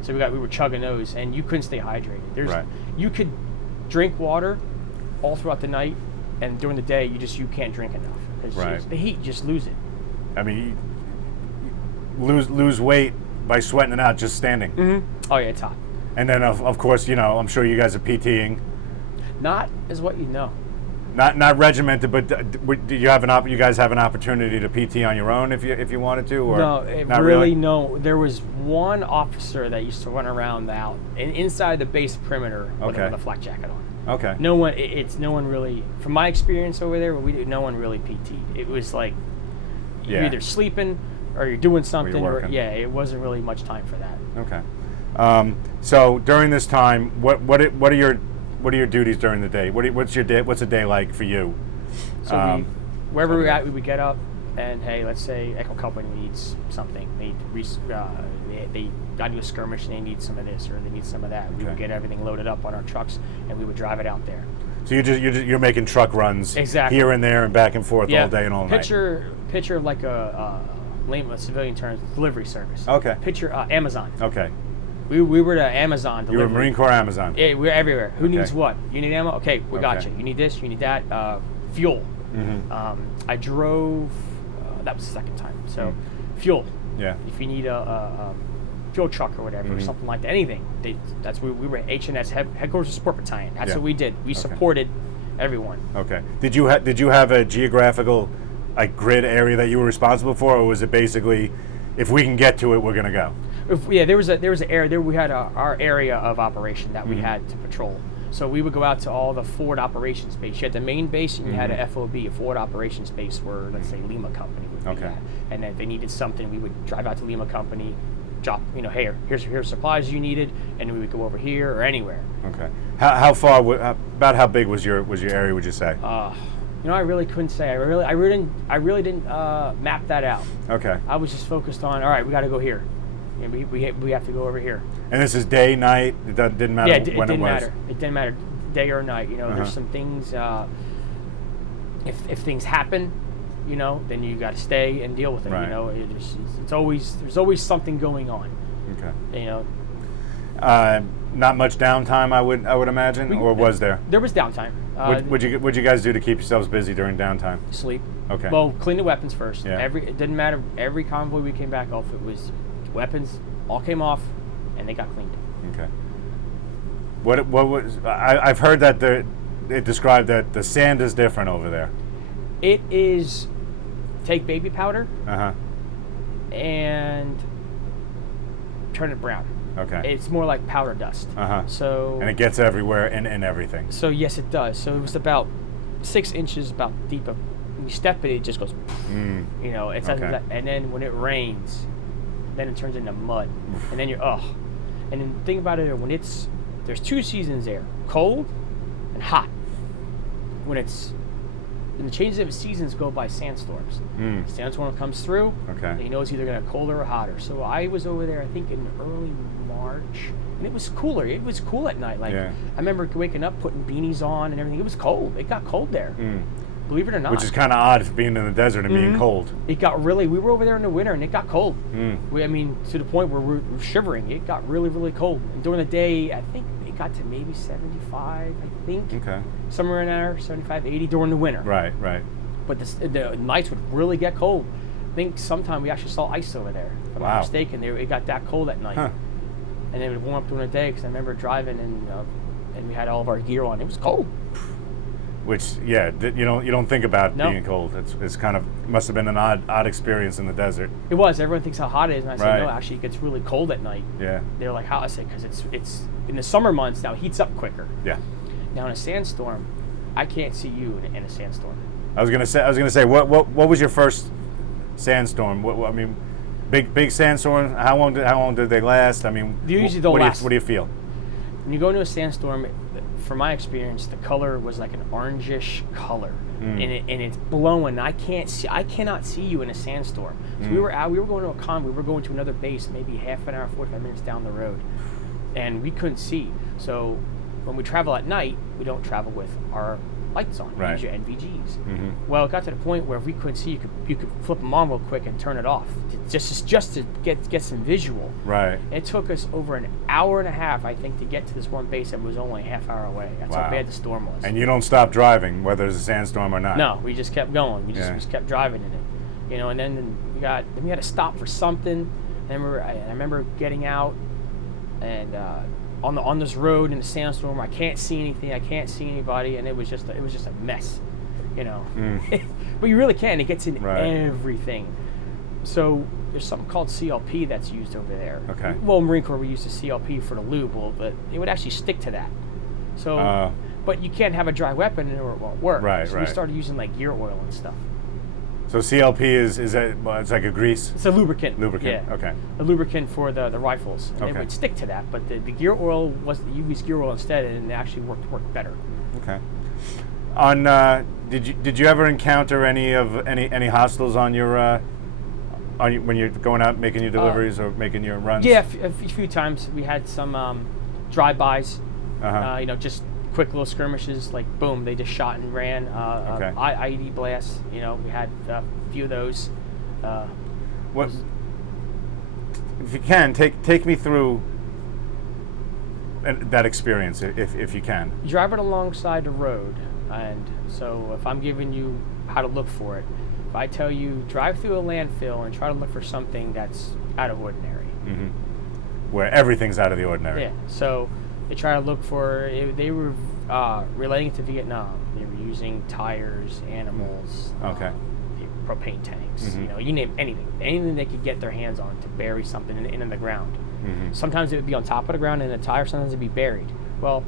So we were chugging those, and you couldn't stay hydrated. You could drink water all throughout the night, and during the day you can't drink enough because the heat, you just lose it. I mean, you lose weight by sweating it out just standing. Mm-hmm. Oh yeah, it's hot. And then of course I'm sure you guys are PTing. Not as what you know. Not regimented, but do you guys have an opportunity to PT on your own if you wanted to, or no? Not really. No. There was one officer that used to run around inside the base perimeter with a flak jacket on. Okay. No one really. From my experience over there, no one really PT'd. It was like you're either sleeping or you're doing something. It wasn't really much time for that. Okay. So during this time, what are your duties during the day? What's a day like for you? So wherever we're at, we would get up and hey, let's say Echo Company needs something. They got to do a skirmish and they need some of this or they need some of that. We would get everything loaded up on our trucks and we would drive it out there. So you're making truck runs Exactly. here and there and back and forth all day and all night. Picture of like a civilian terms, delivery service. Okay. Picture Amazon. Okay. We were to Amazon delivery. You were Marine Corps Amazon. Yeah, we're everywhere. Who Okay. needs what? You need ammo? Okay, we got Okay. you. You need this, you need that. Fuel. I drove, that was the second time. So, fuel. Yeah. If you need a fuel truck or whatever, or something like that, anything. That's where we were H&S, Headquarters Support Battalion. That's Yeah. what we did. We supported everyone. Okay. Did you have a geographical grid area that you were responsible for, or was it basically, if we can get to it, we're going to go? There was an area there. We had our area of operation that we had to patrol. So we would go out to all the forward operations base. You had the main base, and you had a FOB, a forward operations base, where let's say Lima Company would be Okay. at. And if they needed something, we would drive out to Lima Company, drop, hey, here's supplies you needed, and we would go over here or anywhere. Okay. How far? About how big was your area? Would you say? I really couldn't say. I really didn't map that out. Okay. I was just focused on, all right, we got to go here. And we have to go over here. And this is day, night. It didn't matter when it was. Didn't matter. It didn't matter, day or night. There's some things. If things happen, then you got to stay and deal with it. Right. There's always something going on. Okay. Not much downtime, I would imagine, or was there? There was downtime. What'd you guys do to keep yourselves busy during downtime? Sleep. Okay. Well, clean the weapons first. Yeah. It didn't matter. Every convoy we came back off, it was weapons all came off, and they got cleaned. Okay. What was? I've heard that it described that the sand is different over there. It is. Take baby powder. And turn it brown. Okay. It's more like powder dust. So. And it gets everywhere and everything. So yes, it does. So it was about 6 inches about deep. When you step it just goes. It's Okay. and then when it rains, then it turns into mud, and then and then think about it when there's 2 seasons there, cold and hot. When the changes of seasons go by sandstorms. Sandstorm comes through. Okay. And it's either going to colder or hotter. So I was over there, I think in early March, and it was cooler. It was cool at night. I remember waking up, putting beanies on and everything. It was cold. It got cold there. Believe it or not. Which is kind of odd for being in the desert and being cold. It got we were over there in the winter and it got cold. To the point where we're shivering. It got really, really cold. And during the day, I think it got to maybe 75, I think. Okay. Somewhere in there, 75, 80 during the winter. Right. But the nights would really get cold. I think sometime we actually saw ice over there. If I'm not mistaken, it got that cold at night. And it would warm up during the day because I remember driving and we had all of our gear on. It was cold. Which, you don't think about being cold. It's kind of must have been an odd experience in the desert. It was. Everyone thinks how hot it is, and I said, Right. no, actually, it gets really cold at night. Yeah. They're like, how? I said, because it's in the summer months now, it heats up quicker. Yeah. Now in a sandstorm, I can't see you in a sandstorm. I was gonna say, what was your first sandstorm? I mean, big sandstorm. How long did they last? I mean, They usually don't last. What do you feel? When you go into a sandstorm, from my experience, the color was like an orangish color, and it's blowing. I cannot see you in a sandstorm. So we were going to a con. We were going to another base, maybe half an hour, 45 minutes down the road, and we couldn't see. So when we travel at night, we don't travel with our lights on. Right. Use your NVGs. Well, it got to the point where if we couldn't see, you could flip them on real quick and turn it off, just to get some visual. Right. It took us over an hour and a half, I think, to get to this one base that was only a half hour away. That's how bad the storm was. And you don't stop driving, whether it's a sandstorm or not. No, we just kept going. We just kept driving in it, And then we had to stop for something. I remember getting out and on this road in the sandstorm. I can't see anything. I can't see anybody, and it was just a mess, But you really can. It gets in everything. So there's something called CLP that's used over there. Okay. Well, Marine Corps, we use the CLP for the lube, but it would actually stick to that. So, but you can't have a dry weapon or it won't work. Right. So we started using like gear oil and stuff. So CLP is that? Well, it's like a grease. It's a lubricant. Lubricant. Yeah. Okay. A lubricant for the rifles. And it would stick to that, but the gear oil you use gear oil instead, and it actually worked better. Okay. Did you ever encounter any hostiles on your when you're going out making your deliveries or making your runs? Yeah, a few times we had some drive-bys. Just quick little skirmishes, like boom, they just shot and ran. Okay. IED blasts, you know, we had a few of those. What, if you can, take me through that experience, if you can. Driving alongside the road, and so if I'm giving you how to look for it, if I tell you drive through a landfill and try to look for something that's out of ordinary. Mm-hmm. Where everything's out of the ordinary. Yeah, so they try to look for, they were relating it to Vietnam. They were using tires, animals, Okay. Propane tanks, Mm-hmm. you know, you name anything they could get their hands on to bury something in the ground. Mm-hmm. Sometimes it would be on top of the ground in a tire, sometimes it'd be buried. Well,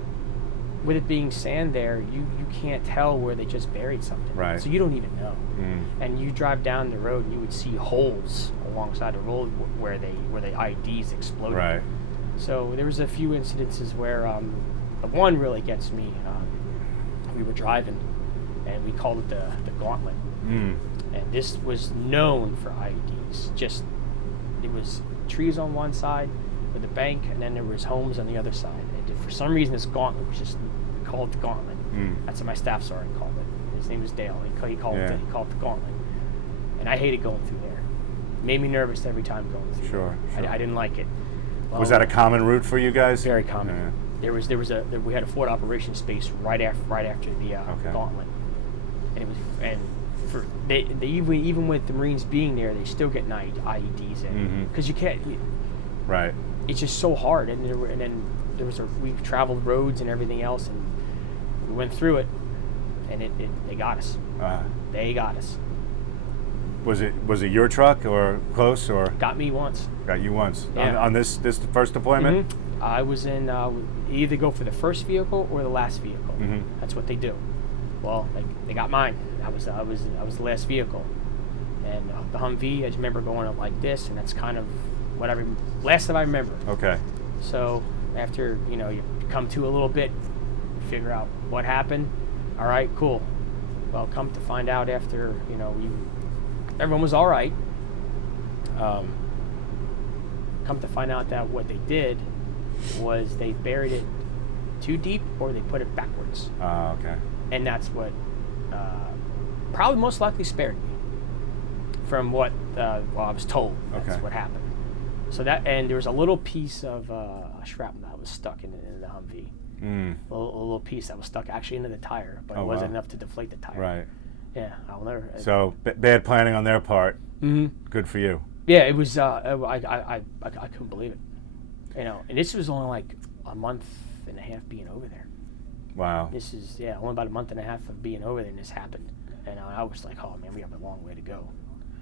with it being sand there, you can't tell where they just buried something. Right. So you don't even know. Mm. And you drive down the road and you would see holes alongside the road where the IEDs exploded. Right. So there was a few incidences where the one really gets me. We were driving and we called it the Gauntlet. Mm. And this was known for IEDs. Just, it was trees on one side with a bank, and then there was homes on the other side. And for some reason, this Gauntlet was just called the Gauntlet. Mm. That's what my staff sergeant called it. His name was Dale. He called Yeah. it the Gauntlet. And I hated going through there. Made me nervous every time going through. Sure. There. I didn't like it. Was that a common route for you guys? Very common. Yeah. We had a forward operation space right after the Okay. Gauntlet, and even with the Marines being there, they still get IEDs in because you can't. Right. It's just so hard, and then we traveled roads and everything else, and we went through it, and they got us. They got us. Was it your truck or close or? Got me once. Got you once. Yeah. On this first deployment? Mm-hmm. I was in either go for the first vehicle or the last vehicle. Mm-hmm. That's what they do. Well, they got mine. I was the last vehicle, and the Humvee. I just remember going up like this, and that's kind of what last that I remember. Okay. So after you come to a little bit, you figure out what happened. All right, cool. Well, come to find out after everyone was all right. Come to find out that what they did was they buried it too deep, or they put it backwards. Okay. And that's what probably most likely spared me from what I was told. That's Okay. what happened. So and there was a little piece of shrapnel that was stuck in the Humvee. Mm. A little piece that was stuck actually into the tire, but it wasn't enough to deflate the tire. Right. Yeah, I'll never. So bad planning on their part. Mm-hmm. Good for you. Yeah, it was. I couldn't believe it. And this was only like a month and a half being over there. Wow. This is only about a month and a half of being over there, and this happened. And I was like, oh man, we have a long way to go.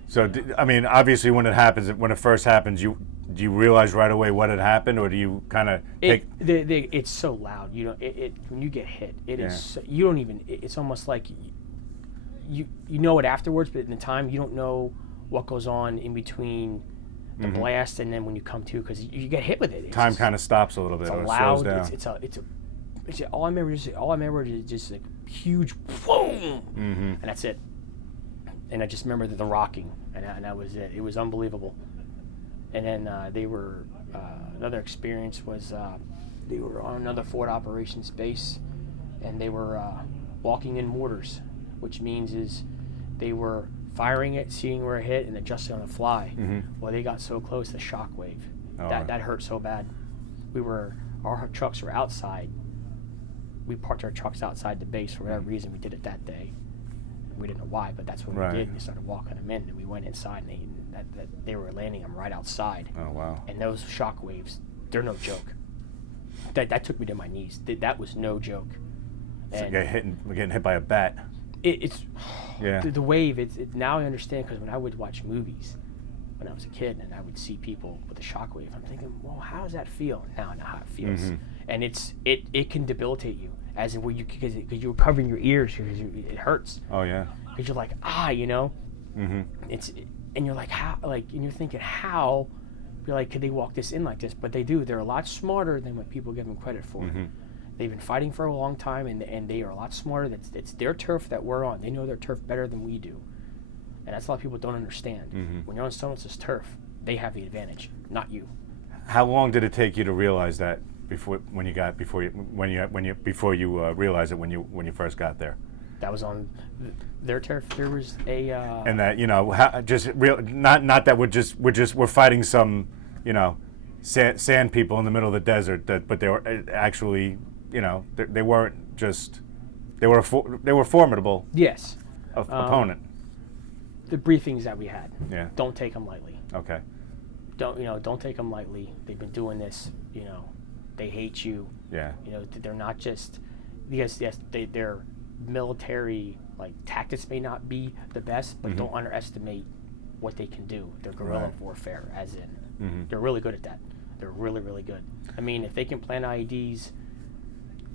So obviously, when it first happens, do you realize right away what had happened, or do you kind of take? It's so loud. When you get hit, is. So, you don't even. It's almost like you know it afterwards, but in the time you don't know what goes on in between the blast and then when you come to, because you get hit with it. Time kind of stops a little bit, It's or a it loud. slows down. All I remember is just a huge boom, and that's it. And I just remember the rocking, and that was it. It was unbelievable. And then another experience was they were on another forward operations base, and they were walking in mortars, which means is they were firing it, seeing where it hit, and adjusting on the fly. Mm-hmm. Well, they got so close, the shock wave. Oh, That hurt so bad. Our trucks were outside. We parked our trucks outside the base for whatever reason. We did it that day. We didn't know why, but that's what we did. We started walking them in, and we went inside, and they were landing them right outside. Oh wow! And those shock waves, they're no joke. That took me to my knees. That was no joke. So getting hit by a bat. It's Yeah. the wave. Now I understand, because when I would watch movies when I was a kid, and I would see people with a shock wave, I'm thinking, well, how does that feel? Now I know how it feels, and it can debilitate you, as in where because you're covering your ears because it hurts. Oh yeah. Because you're like and you're like and you're thinking how, you're like, could they walk this in like this? But they do. They're a lot smarter than what people give them credit for. They've been fighting for a long time, and they are a lot smarter. It's their turf that we're on. They know their turf better than we do, and that's a lot of people don't understand. When you're on someone else's turf, they have the advantage, not you. How long did it take you to realize that before you realized it when you first got there? That was on their turf. There was a and that not that we're fighting some sand people in the middle of the desert, but they were actually they weren't just they were formidable. Yes. Opponent. The briefings that we had. Yeah. Don't take them lightly. Okay. Don't take them lightly. They've been doing this. They hate you. Yeah. They're not just yes their military tactics may not be the best, but don't underestimate what they can do. Their guerrilla warfare, as in they're really good at that. They're really, really good. I mean, if they can plant IEDs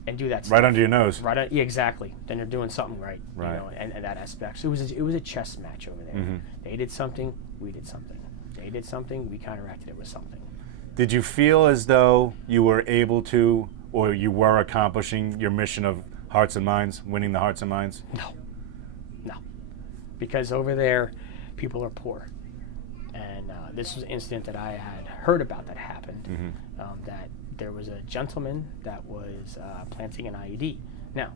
and do that stuff, right under your nose, yeah, exactly, then they're doing something right. Right. And that aspect. So it was a chess match over there. They did something, we did something. They did something, we counteracted it with something. Did you feel as though you were able to, or you were accomplishing your mission of hearts and minds, winning the hearts and minds? No. Because over there, people are poor. And this was an incident that I had heard about that happened, that there was a gentleman that was planting an IED. Now,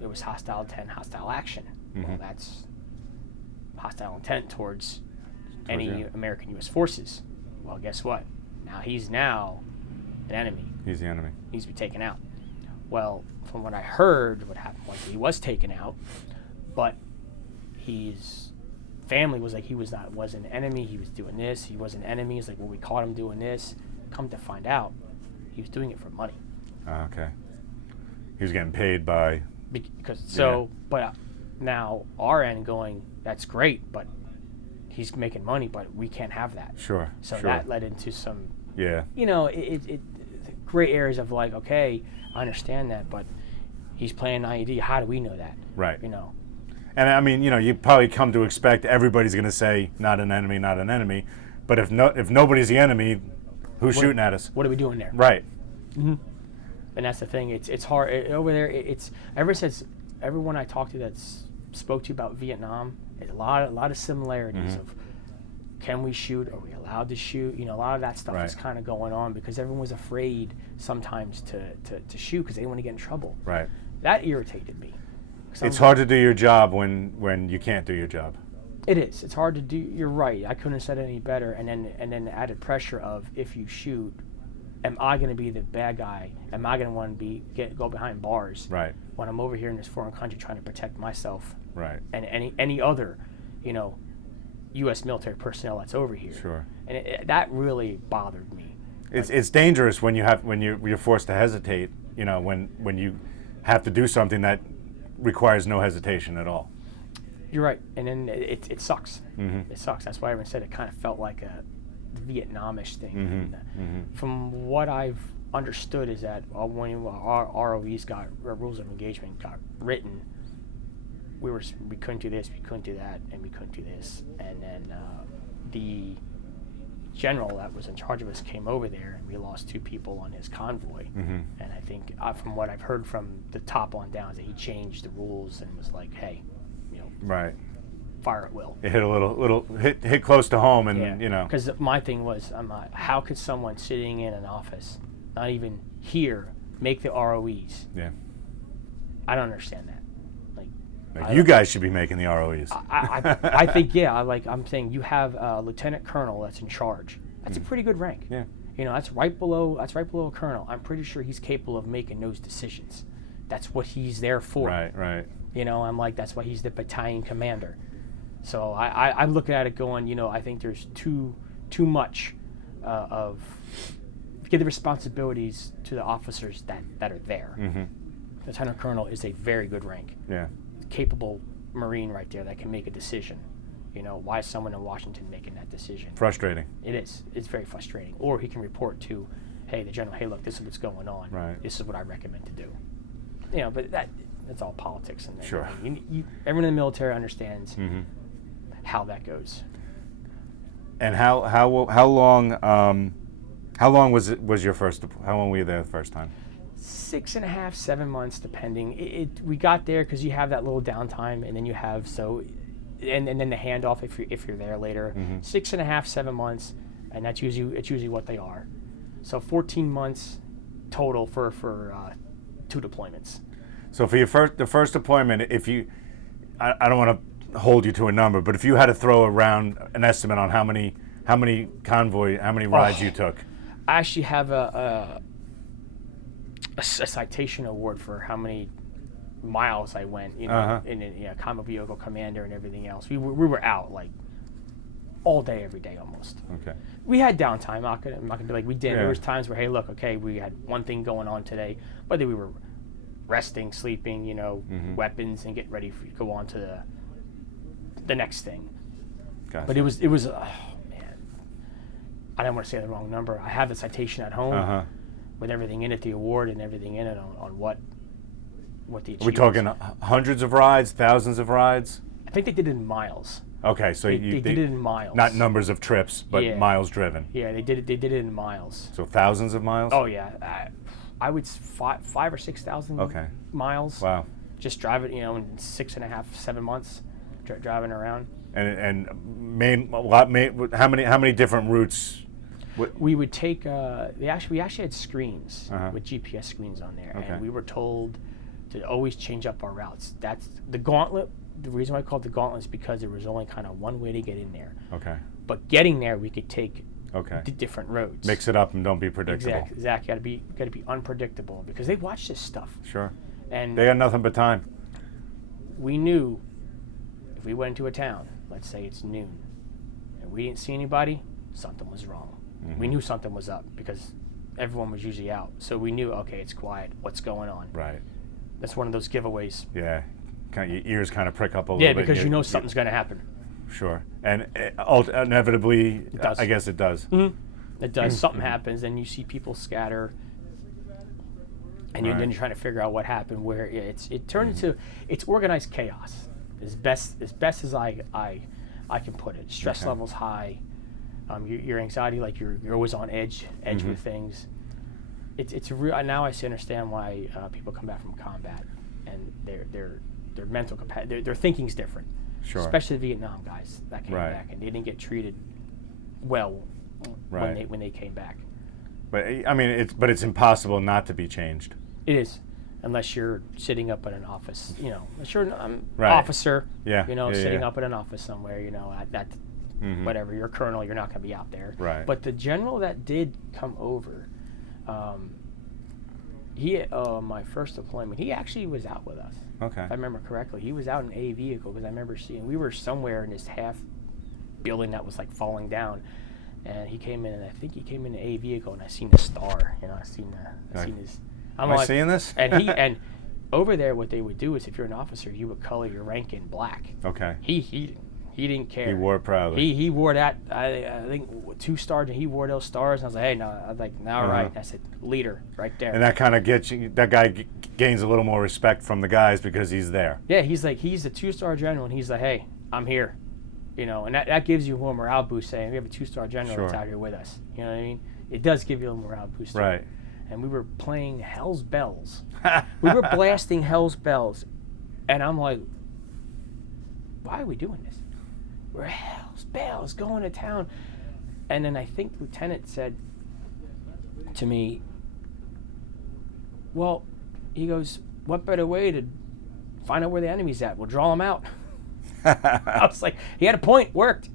it was hostile intent, hostile action. Well, that's hostile intent towards any American U.S. forces. Well, guess what? He's now an enemy. He's the enemy. He needs to be taken out. Well, from what I heard, what happened was he was taken out, but his family was like he was an enemy. He was doing this. He was an enemy. He's like, well, we caught him doing this. Come to find out, he was doing it for money. Okay. He was getting paid by. But now our end going, that's great, but he's making money, but we can't have that. Sure. So that led into some. Yeah. Gray areas of okay, I understand that, but he's playing IED. How do we know that? Right. And I mean, you probably come to expect everybody's going to say not an enemy, not an enemy. But if nobody's the enemy, who's shooting at us? What are we doing there? Right. And that's the thing. It's hard over there. It's everyone I talked to spoke to about Vietnam. There's a lot of similarities of can we shoot? Are we allowed to shoot? A lot of that stuff is kind of going on because everyone was afraid sometimes to shoot because they didn't want to get in trouble. Right. That irritated me. It's hard to do your job when you can't do your job. It is. It's hard to do. You're right. I couldn't have said it any better. And then the added pressure of if you shoot, am I going to be the bad guy? Am I going to want to go behind bars? Right. When I'm over here in this foreign country trying to protect myself. Right. And any other, U.S. military personnel that's over here. Sure. And that really bothered me. It's dangerous when you're forced to hesitate. When you have to do something that requires no hesitation at all. You're right, and then it sucks. It sucks. That's why everyone said it kind of felt like a Vietnamish thing. From what I've understood is that when our ROEs rules of engagement got written, we couldn't do this, we couldn't do that, and we couldn't do this. And then the general that was in charge of us came over there, and we lost 2 people on his convoy. And I think from what I've heard from the top on down is that he changed the rules and was like, hey, right, fire at will. It hit a little hit close to home, and Because my thing was, how could someone sitting in an office, not even here, make the ROEs? Yeah. I don't understand that. You guys should be making the ROEs. I think, I'm saying you have a lieutenant colonel that's in charge. That's a pretty good rank. Yeah. That's right below a colonel. I'm pretty sure he's capable of making those decisions. That's what he's there for. Right. I'm like, that's why he's the battalion commander. So I'm looking at it going, I think there's too much of give the responsibilities to the officers that are there. Lieutenant colonel is a very good rank. Yeah. Capable Marine right there that can make a decision. Why is someone in Washington making that decision? Frustrating. It is. It's very frustrating. Or he can report to, hey, the general, hey, look, this is what's going on. Right. This is what I recommend to do. But that's all politics. And sure. Everyone in the military understands how that goes. And how long was your first? How long were you there the first time? 6.5, 7 months, depending. We got there because you have that little downtime, and then you have and then the handoff if you're there later. 6.5, 7 months, and it's usually what they are. So 14 months total for 2 deployments. So for the first deployment, if you, I don't want to hold you to a number, but if you had to throw around an estimate on how many rides you took. I actually have a citation award for how many miles I went, in a combat vehicle commander and everything else. We were out like all day, every day almost. Okay. We had downtime. I'm not gonna be like we did. Yeah. There was times where, hey, look, okay, we had one thing going on today, but then we were resting, sleeping, weapons, and getting ready to go on to the next thing. Gotcha. But it was oh man, I don't want to say the wrong number. I have the citation at home with everything in it, the award and everything in it on what the achievement. Are we talking hundreds of rides, thousands of rides? I think they did it in miles. Okay, so they did it in miles. Not numbers of trips, but miles driven. Yeah, they did it in miles. So thousands of miles? Oh yeah, I would 5 or 6,000 miles. Wow. Just driving, in 6.5, 7 months, driving around. And how many different routes? We would take we actually had screens with GPS screens on there, Okay. and we were told to always change up our routes. That's the gauntlet. The reason why I called it the gauntlet is because there was only kind of one way to get in there. Okay. But getting there, we could take different roads. Mix it up and don't be predictable. Exactly. Got to be unpredictable because they watch this stuff. Sure. And they got nothing but time. We knew if we went into a town, let's say it's noon, and we didn't see anybody, something was wrong. We knew something was up because everyone was usually out. So we knew, okay, it's quiet. What's going on? Right. That's one of those giveaways. Yeah. Kind of, your ears kind of prick up a little bit. Yeah, because something's going to happen. Sure. And inevitably, it does. I guess it does. Mm-hmm. It does. Something happens, and you see people scatter, and then you're trying to figure out what happened. Where it turned into it's organized chaos. As best as I can put it. Stress levels high. Your anxiety, like you're always on edge with things. It's real. Now I understand why people come back from combat, and their mental capacity, their thinking's different. Sure. Especially the Vietnam guys that came back, and they didn't get treated well when they came back. But I mean, it's impossible not to be changed. It is, unless you're sitting up at an office. Unless you're an officer. Sitting up at an office somewhere. At whatever, you're a colonel, you're not going to be out there. Right. But the general that did come over, he my first deployment, he actually was out with us. Okay. If I remember correctly, he was out in a vehicle because I remember seeing we were somewhere in this half building that was like falling down, and he came in, and I think he came in a vehicle, and I seen the star. I seen his. Am I seeing this? and over there, what they would do is, if you're an officer, you would color your rank in black. Okay. He didn't care. He wore it proudly. He wore that. I think 2 stars, and he wore those stars. And I was like, hey, no. I was like, no, right. I said, leader, right there. And that kind of gets you. That guy gains a little more respect from the guys because he's there. Yeah, he's a 2-star general, and he's like, hey, I'm here. And that gives you a morale boost, saying we have a 2-star general that's out here with us. You know what I mean? It does give you a morale boost. Right. And we were playing Hell's Bells. We were blasting Hell's Bells, and I'm like, why are we doing this? We're Hell's Bells going to town. And then I think Lieutenant said to me, well, he goes, what better way to find out where the enemy's at? We'll draw them out. I was like, he had a point, worked.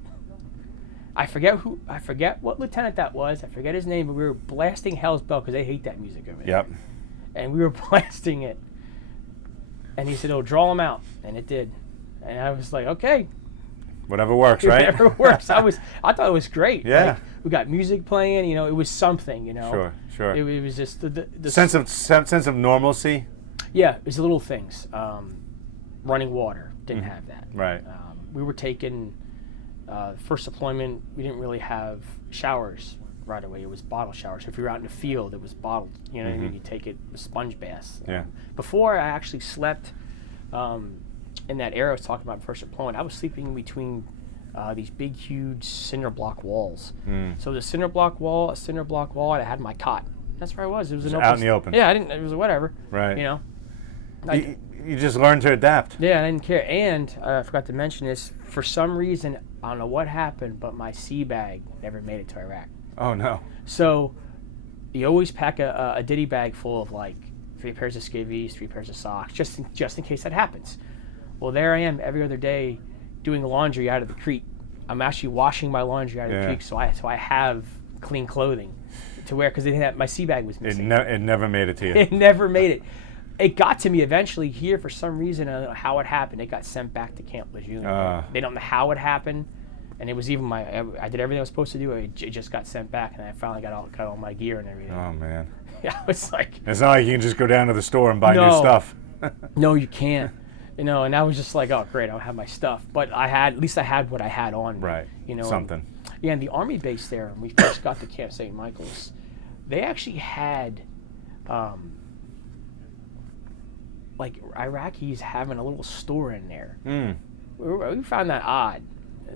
I forget what lieutenant that was. I forget his name, but we were blasting Hell's Bell because they hate that music over there. Yep. And we were blasting it. And he said, oh, draw them out. And it did. And I was like, okay. Whatever works, right? Whatever works. I thought it was great. Yeah. Like, we got music playing. It was something. Sure. It was just the sense of normalcy. Yeah, it was the little things. Running water didn't have that. Right. We were taking first deployment. We didn't really have showers right away. It was bottle showers. If you were out in the field, it was bottled. You know what I mean? You take it with sponge baths. Yeah. Before I actually slept. In that area I was talking about first deployment, I was sleeping in between these big, huge cinder block walls. So the cinder block wall, and I had my cot. That's where I was. It was out in the open. Yeah, it was whatever. Right. You just learned to adapt. Yeah, I didn't care. And I forgot to mention this. For some reason, I don't know what happened, but my sea bag never made it to Iraq. Oh no. So you always pack a ditty bag full of like 3 pairs of skivvies, 3 pairs of socks, just in case that happens. Well, there I am every other day doing laundry out of the creek. I'm actually washing my laundry out of the creek, so I have clean clothing to wear, because my sea bag was missing. It never made it to you. It never made it. It got to me eventually here for some reason. I don't know how it happened. It got sent back to Camp Lejeune. They don't know how it happened, and it was even I did everything I was supposed to do. It just got sent back, and I finally got all my gear and everything. Oh man. Yeah, it's like, it's not like you can just go down to the store and buy new stuff. No, you can't. And I was just like, oh great, I don't have my stuff. But at least I had what I had on. Right. Something. And the Army base there, when we first got to Camp St. Michael's, they actually had like Iraqis having a little store in there. We found that odd.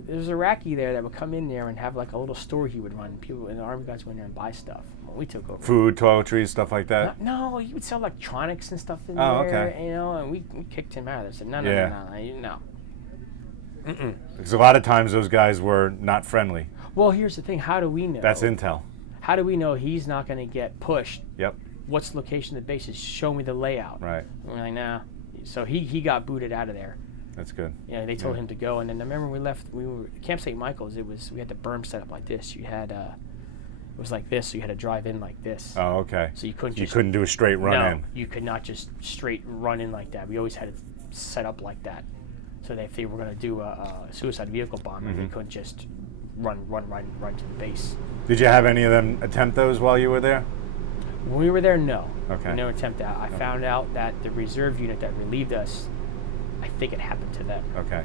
There's an Iraqi there that would come in there and have like a little store he would run. People and the Army guys went in there and buy stuff. When we took over. Food, toiletries, stuff like that? No, he would sell electronics and stuff in there. Okay. And we kicked him out. I said, no. Mm-mm. Because a lot of times those guys were not friendly. Well, here's the thing. How do we know? That's intel. How do we know he's not going to get pushed? Yep. What's the location of the base? Show me the layout. Right. And we're like, nah. So he got booted out of there. That's good. Yeah, they told him to go, and then I remember we left. We were Camp St. Michael's. We had the berm set up like this. You had it was like this, so you had to drive in like this. Oh, okay. So you couldn't. You couldn't do a straight run in. You could not just straight run in like that. We always had it set up like that, so that if they were going to do a suicide vehicle bomb, they couldn't just run to the base. Did you have any of them attempt those while you were there? When we were there, no. Okay. We never attempted that. I found out that the reserve unit that relieved us, I think it happened to them. Okay.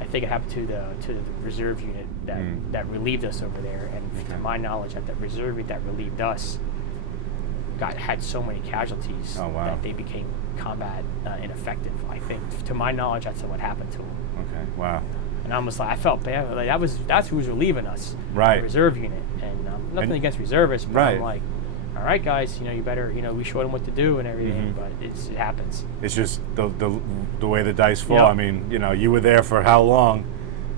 I think it happened to the reserve unit that relieved us over there, and to my knowledge, that the reserve unit that relieved us had so many casualties that they became combat ineffective. I think, to my knowledge, that's what happened to them. Okay. Wow. And I was like, I felt bad. Like that's who was relieving us. Right. The reserve unit, and nothing against reservists, but I'm like, all right, guys, you better, we showed them what to do and everything, but it happens. It's just the way the dice fall. Yep. I mean, you were there for how long,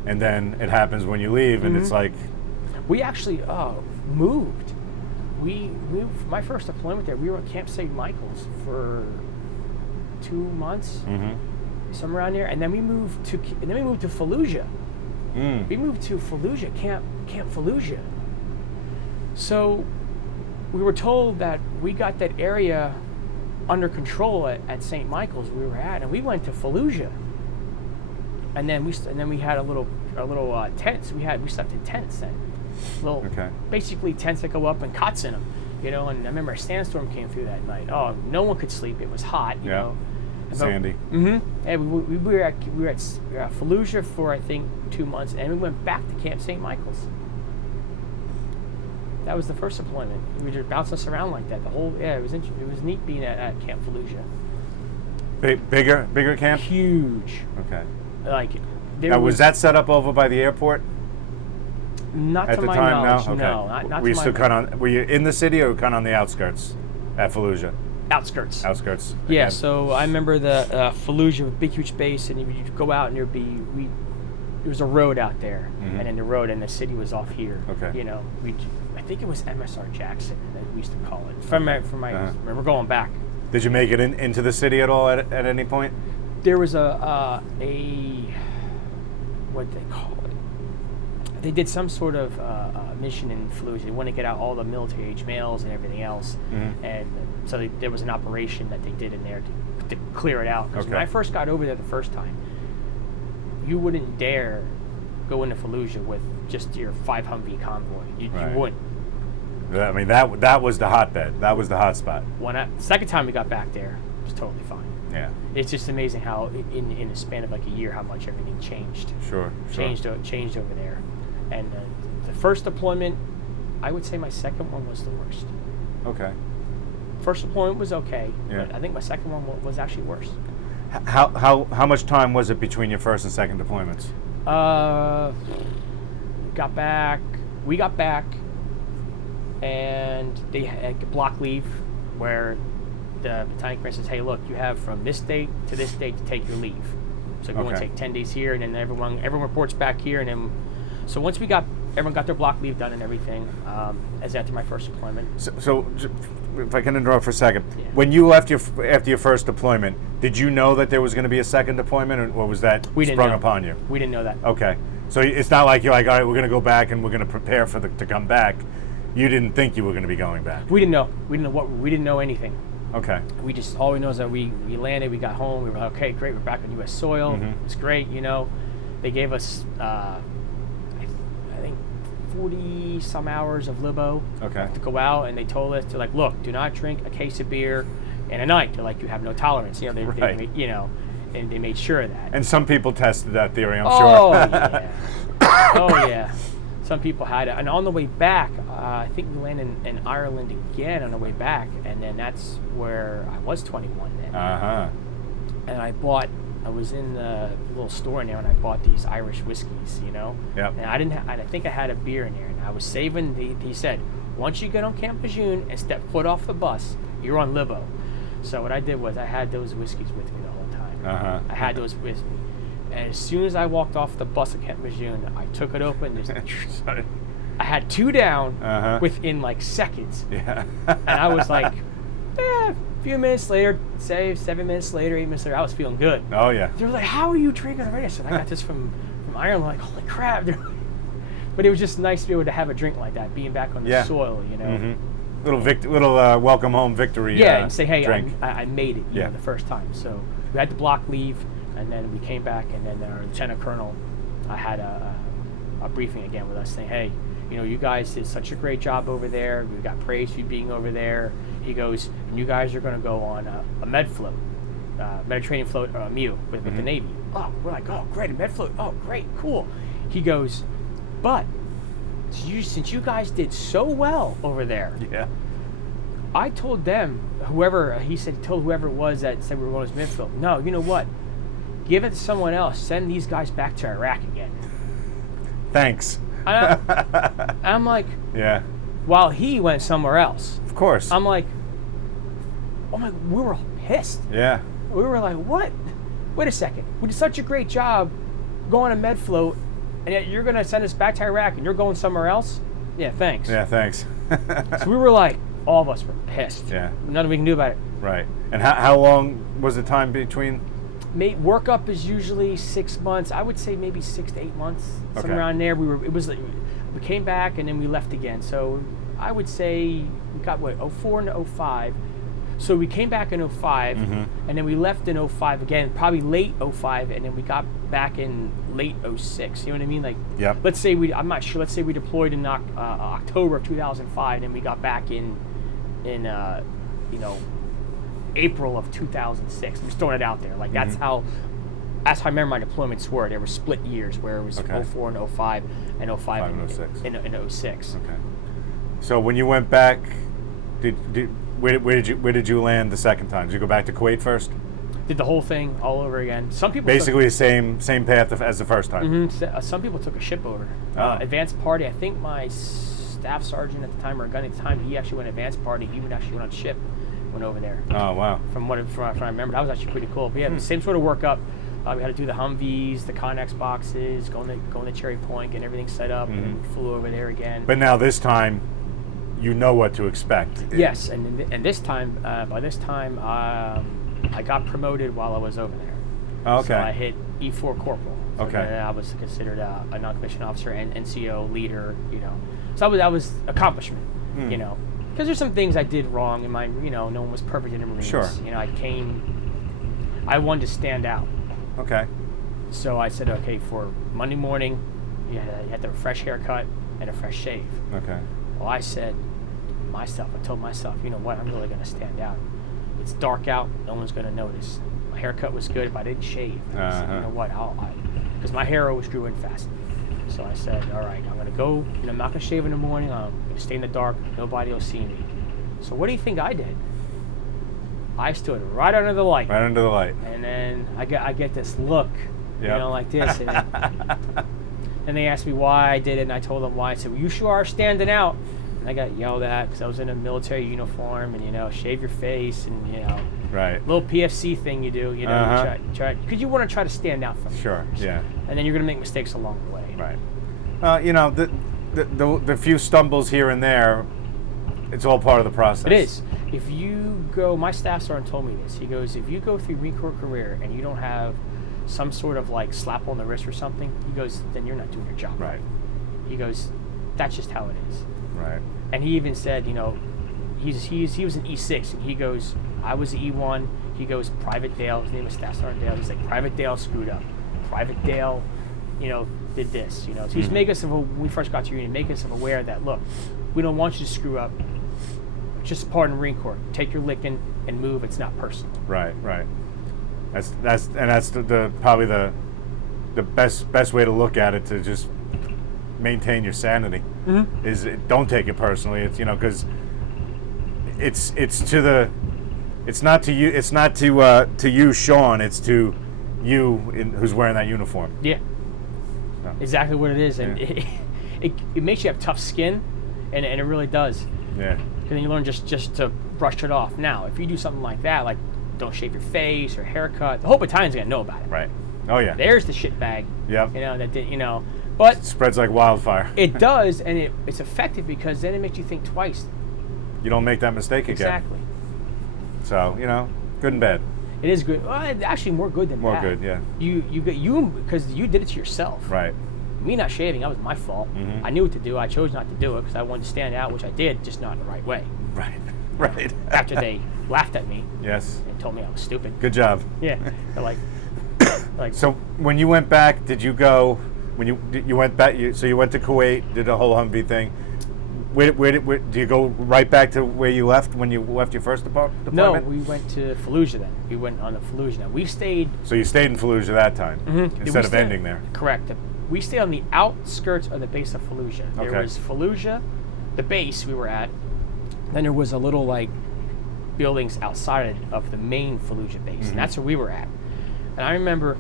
and then it happens when you leave, and it's like. We actually moved. We moved. My first deployment there, we were at Camp St. Michael's for 2 months, somewhere around there, and then we moved to Fallujah. We moved to Fallujah, Camp Fallujah. So. We were told that we got that area under control at St. Michael's we were at, and we went to Fallujah. And then we had a little tents. We slept in tents then. Basically tents that go up and cots in them, And I remember a sandstorm came through that night. Oh, no one could sleep. It was hot, you know. Sandy. And we were at Fallujah for I think 2 months, and we went back to Camp St. Michael's. That was the first deployment. We were just bouncing us around like that. It was interesting. It was neat being at Camp Fallujah. Bigger camp? Huge. Okay. Was that set up over by the airport? Not at to the my time, knowledge. No. Okay. No, not to my knowledge. Were you in the city or kind of on the outskirts at Fallujah? Outskirts. Outskirts. Yeah. So I remember the Fallujah, big huge base, and you'd go out and there was a road out there, and then the road, and the city was off here. Okay. I think it was MSR Jackson that we used to call it. We're going back. Did you make it into the city at all at any point? There was a what did they call it? They did some sort of mission in Fallujah. They wanted to get out all the military-age males and everything else, and so there was an operation that they did in there to clear it out. Because when I first got over there the first time, you wouldn't dare go into Fallujah with just your 5 Humvee convoy. You wouldn't. I mean, that was the hotbed. That was the hot spot. Second time we got back there, it was totally fine. Yeah. It's just amazing how in a span of like a year, how much everything changed. Sure. Changed over there. And the first deployment, I would say my second one was the worst. Okay. First deployment was okay, but I think my second one was actually worse. How much time was it between your first and second deployments? We got back, and they had block leave, where the battalion commander says, "Hey, look, you have from this date to this date to take your leave. So we're going to take 10 days here, and then everyone reports back here, and then so once we got everyone got their block leave done and everything. As after my first deployment. So if I can interrupt for a second, Yeah. when you left after your first deployment, did you know that there was going to be a second deployment, or was that sprung upon you? We didn't know that. Okay, so it's not like you're like, all right, we're going to go back and we're going to prepare to come back. You didn't think you were going to be going back. We didn't know. We didn't know anything. Okay. We just, all we know is that we landed, we got home, we were like, okay, great, we're back on U.S. soil. It's great, They gave us, I think, 40 some hours of libo to go out, and they told us, they're like, look, do not drink a case of beer in a night. They're like, you have no tolerance. They and they made sure of that. And some people tested that theory, I'm Oh, sure. yeah. Oh, yeah. Some people had it. And on the way back, I think we landed in Ireland again on the way back, and then that's where I was 21 then. And I was in the little store in there, and I bought these Irish whiskeys, Yep. And I think I had a beer in there, and I was saving. He said, once you get on Camp Lejeune and step foot off the bus, you're on libo. So what I did was I had those whiskeys with me the whole time. I had those with me. And as soon as I walked off the bus at Camp Lejeune, I took it open. I had 2 down within like seconds. Yeah. And I was like, a few minutes later, say 7 minutes later, 8 minutes later, I was feeling good. Oh, yeah. They were like, how are you drinking already? I said, I got this from Ireland. Like, holy crap. But it was just nice to be able to have a drink like that, being back on the soil, Little welcome home victory. Yeah, and say, hey, drink. I made it the first time. So we had the block leave, and then we came back, and then our lieutenant colonel had a briefing again with us saying, hey, you guys did such a great job over there. We got praise for you being over there. He goes, and you guys are going to go on a med float, Mediterranean float, or a MEU with the Navy. Oh, we're like, oh, great, a med float. Oh, great, cool. He goes, but since you guys did so well over there, I told them, he told whoever it was that said we were going to this med float, no, you know what? Give it to someone else. Send these guys back to Iraq again. Thanks. I'm like, yeah. While he went somewhere else. Of course. I'm like, oh my, we were pissed. Yeah. We were like, what? Wait a second. We did such a great job going on a med float, and yet you're going to send us back to Iraq and you're going somewhere else? Yeah, thanks. Yeah, thanks. So we were like, all of us were pissed. Yeah. Nothing we can do about it. Right. And how long was the time between? Workup is usually 6 months. I would say maybe 6 to 8 months, somewhere around there. We came back and then we left again. So I would say we got 04 and 05. So we came back in 05, and then we left in 05 again, probably late 05, and then we got back in late 06. You know what I mean? Like, let's say I'm not sure. Let's say we deployed in October of 2005, and we got back in April of 2006. I'm just throwing it out there. Like that's how I remember my deployments were. They were split years where it was 04 and 05 and 05 and 06. Okay. So when you went back, where did you land the second time? Did you go back to Kuwait first? Did the whole thing all over again. Some people basically the same path as the first time. Some people took a ship over. Advanced party. I think my staff sergeant at the time, or gun at the time, he actually went advanced party. He actually went on ship. Went over there. Oh wow! From what I remember, that was actually pretty cool. But yeah, the same sort of workup. We had to do the Humvees, the Connex boxes, going to Cherry Point, getting everything set up, and then we flew over there again. But now this time, you know what to expect. Yes, and this time, by this time, I got promoted while I was over there. Oh, okay. So I hit E4 corporal. So okay. I was considered a non-commissioned officer and NCO leader. So that was accomplishment. Because there's some things I did wrong in my, no one was perfect in the Marines. Sure. I wanted to stand out. Okay. So I said, okay, for Monday morning, you had to have a fresh haircut and a fresh shave. Okay. Well, I told myself, you know what, I'm really going to stand out. It's dark out, no one's going to notice. My haircut was good, but I didn't shave. I said, you know what, because my hair always grew in fast. So I said, all right, I'm going to go, I'm not going to shave in the morning, I'm going to stay in the dark, nobody will see me. So what do you think I did? I stood right under the light. Right under the light. And then I get this look, like this. And they asked me why I did it, and I told them why. I said, well, you sure are standing out. And I got yelled at because I was in a military uniform, and, shave your face, and, right. little PFC thing you do, try because you want to try to stand out from Sure, others. yeah. And then you're going to make mistakes along the way. Right. the few stumbles here and there, it's all part of the process. It is. If you go, my staff sergeant told me this. He goes, if you go through Marine Corps career and you don't have some sort of like slap on the wrist or something, he goes, then you're not doing your job. Right. He goes, that's just how it is. Right. And he even said, he was an E6, and he goes, I was an E1. He goes, Private Dale. His name was Staff Sergeant Dale. He's like, Private Dale screwed up. Private Dale, did this. So he's make us when we first got to Union, make us aware that look, we don't want you to screw up. Just part of the Marine Corps. Take your licking and move. It's not personal. Right. That's the probably the best way to look at it, to just maintain your sanity. Mm-hmm. Is don't take it personally. It's because it's not to you, Shawn. It's to you who's wearing that uniform. Yeah. So. Exactly what it is, and it makes you have tough skin, and it really does. Yeah. And then you learn just to brush it off. Now, if you do something like that, like don't shave your face or haircut, the whole battalion's gonna know about it. Right. Oh yeah. There's the shit bag. Yep. But it spreads like wildfire. It does, and it's effective because then it makes you think twice. You don't make that mistake again. Exactly. So good and bad. It is good. Well, actually, more good than bad. More good, yeah. You because you did it to yourself. Right. Me not shaving, that was my fault. Mm-hmm. I knew what to do. I chose not to do it because I wanted to stand out, which I did, just not in the right way. Right. After they laughed at me. Yes. And told me I was stupid. Good job. Yeah. They're like. So when you went back, did you go? When you went back, so you went to Kuwait, did the whole Humvee thing. Where do you go right back to where you left when you left your first deployment? No, we went to Fallujah then. We went on the Fallujah. Now, we stayed. So you stayed in Fallujah that time instead of ending there. Correct. We stayed on the outskirts of the base of Fallujah. There was Fallujah, the base we were at. Then there was a little buildings outside of the main Fallujah base, and that's where we were at. And I remember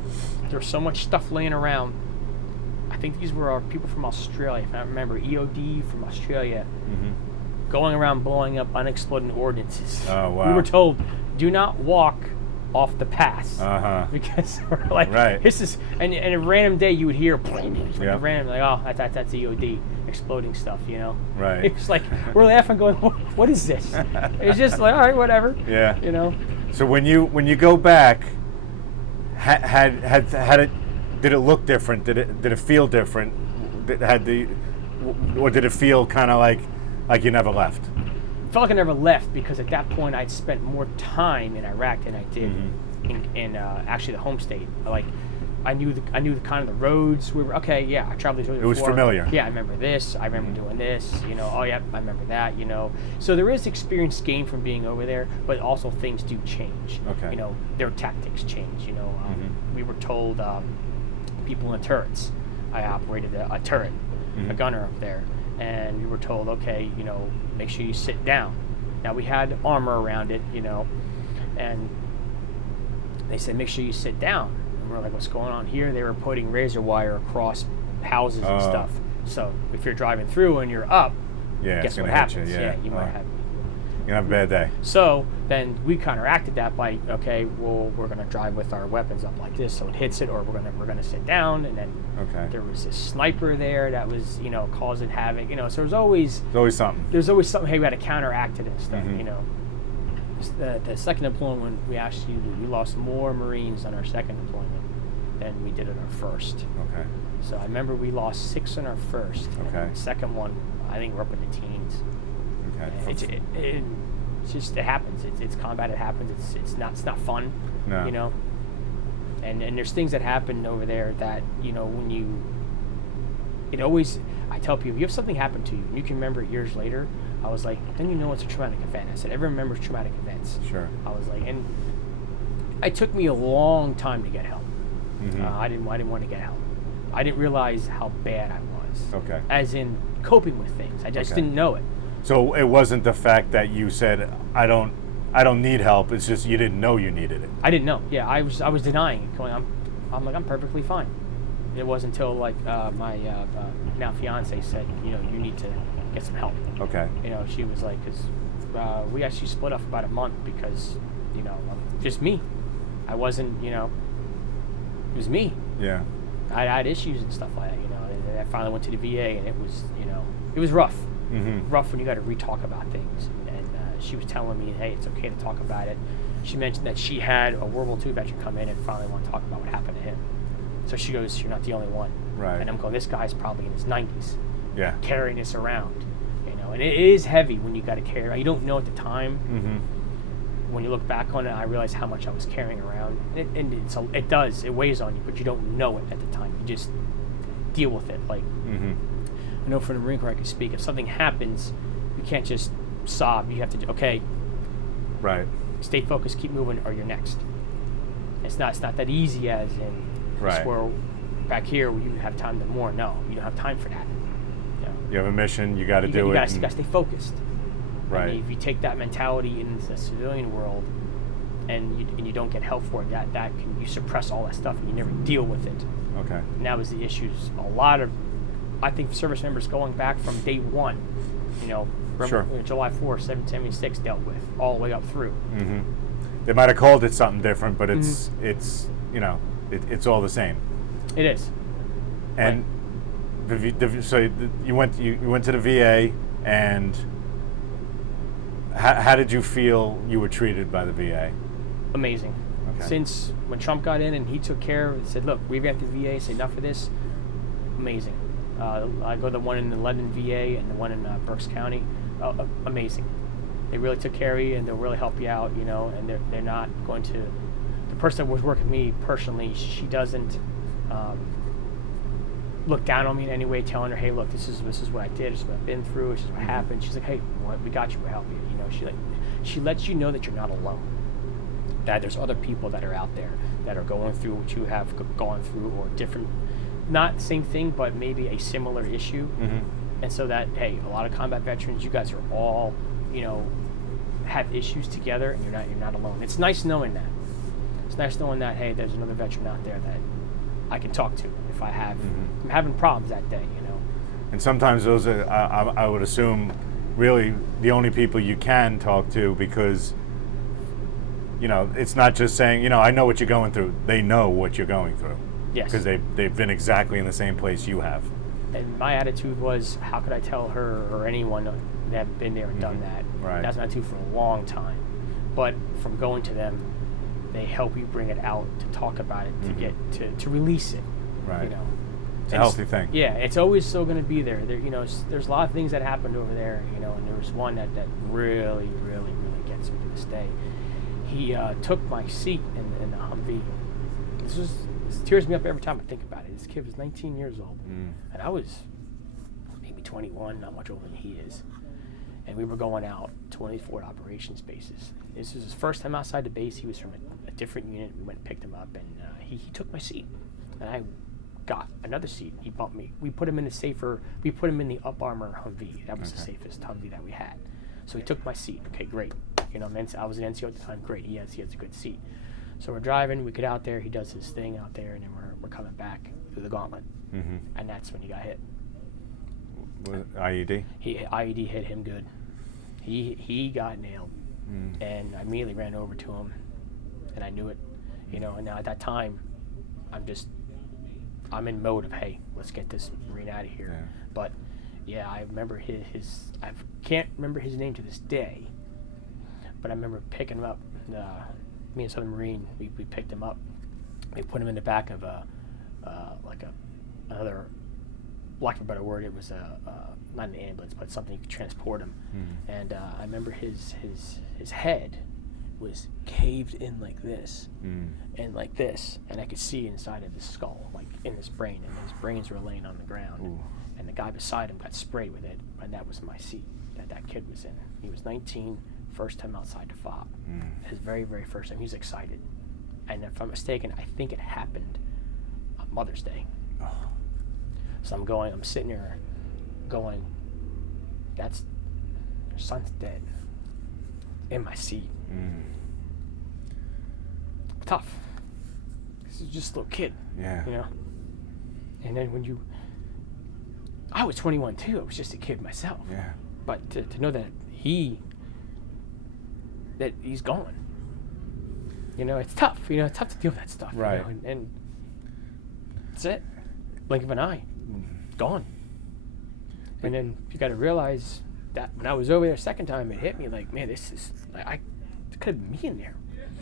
there was so much stuff laying around. I think these were our people from Australia, if I remember, EOD from Australia, going around blowing up unexploded ordnances. Oh, wow. We were told, do not walk off the pass. Because we're like, this is, and a random day you would hear, random, that's EOD, exploding stuff, Right. It's like, we're laughing going, what is this? It's just like, all right, whatever. Yeah. So when you go back, had it, did it look different? Did it feel different? Or did it feel kind of like you never left? It felt like I never left because at that point I'd spent more time in Iraq than I did in actually the home state. Like I knew the kind of the roads. We were I traveled these roads before. It was familiar. Yeah, I remember this. I remember doing this. Oh yeah, I remember that. So there is experience gained from being over there, but also things do change. Okay. Their tactics change. We were told. People in turrets. I operated a turret, a gunner up there, and we were told, make sure you sit down. Now we had armor around it, and they said, make sure you sit down. And we're like, what's going on here? They were putting razor wire across houses and stuff. So if you're driving through and you're up, guess what happens? You might have. You're going to have a bad day. So then we counteracted that by, we're going to drive with our weapons up like this so it hits it, or we're going to sit down. And then there was this sniper there that was, causing havoc. So there's always something. There's always something, hey, we had to counteract it and stuff, The second deployment we lost more Marines on our second deployment than we did in our first. Okay. So I remember we lost 6 in our first. Okay. And the second one, I think we're up in the teens. Okay. It's just, it happens. It's combat. It happens. It's not fun. No. And there's things that happen over there that I tell people, if you have something happen to you and you can remember it years later, I was like, then it's a traumatic event. I said, everyone remembers traumatic events. Sure. I was like, and it took me a long time to get help. I didn't want to get help. I didn't realize how bad I was. Okay. As in coping with things. I just didn't know it. So it wasn't the fact that you said, I don't need help. It's just you didn't know you needed it. I didn't know. Yeah, I was denying it. I'm like, I'm perfectly fine. It wasn't until my now fiance said, you need to get some help. Okay. She was like, because we actually split up for about a month because, just me. I wasn't, it was me. Yeah. I had issues and stuff like that, and I finally went to the VA and it was, it was rough. Mm-hmm. Rough when you got to re-talk about things. And she was telling me, hey, it's okay to talk about it. She mentioned that she had a World War II veteran come in and finally want to talk about what happened to him. So she goes, you're not the only one. Right. And I'm going, this guy's probably in his 90s. Yeah. Carrying this around. You know, and it is heavy when you got to carry. You don't know at the time. Mm-hmm. When you look back on it, I realized how much I was carrying around. It weighs on you, but you don't know it at the time. You just deal with it. Like, mm-hmm. I know from the Marine Corps I can speak. If something happens, you can't just sob. You have to, okay, right. Stay focused, keep moving, or you're next. It's not that easy as in right. where back here where you have time to mourn. No, you don't have time for that. You have a mission, you got to do it. You got to stay focused. Right. I mean, if you take that mentality into the civilian world and you don't get help for it, you suppress all that stuff and you never deal with it. Okay. And that was the issues. A lot of, I think, service members going back from day one, sure. July 4th, 1776 dealt with all the way up through. Mm-hmm. They might have called it something different, but it's it's all the same. It is. And so you went to the VA, and how did you feel you were treated by the VA? Amazing. Okay. Since when Trump got in and he took care of it, said, look, we revamped the VA, say enough of this. Amazing. I go to the one in the London VA and the one in Berks County. Amazing. They really took care of you and they'll really help you out, and they're not going to. The person that was working with me personally, she doesn't look down on me in any way, telling her, hey, look, this is what I did, this is what I've been through, this is what happened. She's like, hey, we got you, we'll help you. She lets you know that you're not alone. That there's other people that are out there that are going through what you have gone through, or different, not the same thing, but maybe a similar issue. Mm-hmm. And so that, hey, a lot of combat veterans, you guys are all, have issues together, and you're not alone. It's nice knowing that. It's nice knowing that, hey, there's another veteran out there that I can talk to if I have, I'm having problems that day, And sometimes those are, I would assume, really the only people you can talk to, because it's not just saying, I know what you're going through. They know what you're going through. Yes. Because they've been exactly in the same place you have. And my attitude was, how could I tell her or anyone that haven't been there and done that? Right. That's my attitude for a long time. But from going to them, they help you bring it out, to talk about it, to get to release it. Right. It's a healthy thing. Yeah, it's always still going to be there. There's a lot of things that happened over there, and there was one that really, really, really gets me to this day. He took my seat in the Humvee. This tears me up every time I think about it. This kid was 19 years old, and I was maybe 21, not much older than he is. And we were going out to one of these forward operations bases. This was his first time outside the base. He was from a different unit. We went and picked him up, and he took my seat, and I got another seat. He bumped me. We put him in the up armor Humvee. That was the safest Humvee that we had. So he took my seat. Okay, great. I was an NCO at the time. Great. He has a good seat. So we're driving. We get out there. He does his thing out there, and then we're coming back through the gauntlet. Mm-hmm. And that's when he got hit. IED? IED hit him good. He got nailed, and I immediately ran over to him, and I knew it, And now at that time, I'm in mode of, hey, let's get this Marine out of here. Yeah. But yeah, I remember I can't remember his name to this day, but I remember picking him up. Me and Southern Marine, we picked him up. We put him in the back of another, lack of a better word, it was not an ambulance, but something you could transport him. And I remember his head was caved in like this, and like this, and I could see inside of his skull, like in his brain, and his brains were laying on the ground. Ooh. And the guy beside him got sprayed with it, and that was my seat that kid was in. He was 19, first time outside the FOB. His very, very first time. He was excited. And if I'm mistaken, I think it happened on Mother's Day. Oh. So I'm sitting there going, your son's dead. In my seat. Tough. This is just a little kid. Yeah. And then I was 21 too. I was just a kid myself. Yeah. But to know that he's gone. It's tough. It's tough to deal with that stuff. Right. And that's it. Blink of an eye. Gone. And then you got to realize that when I was over there second time, it hit me like, man, this is like I could have been me in there.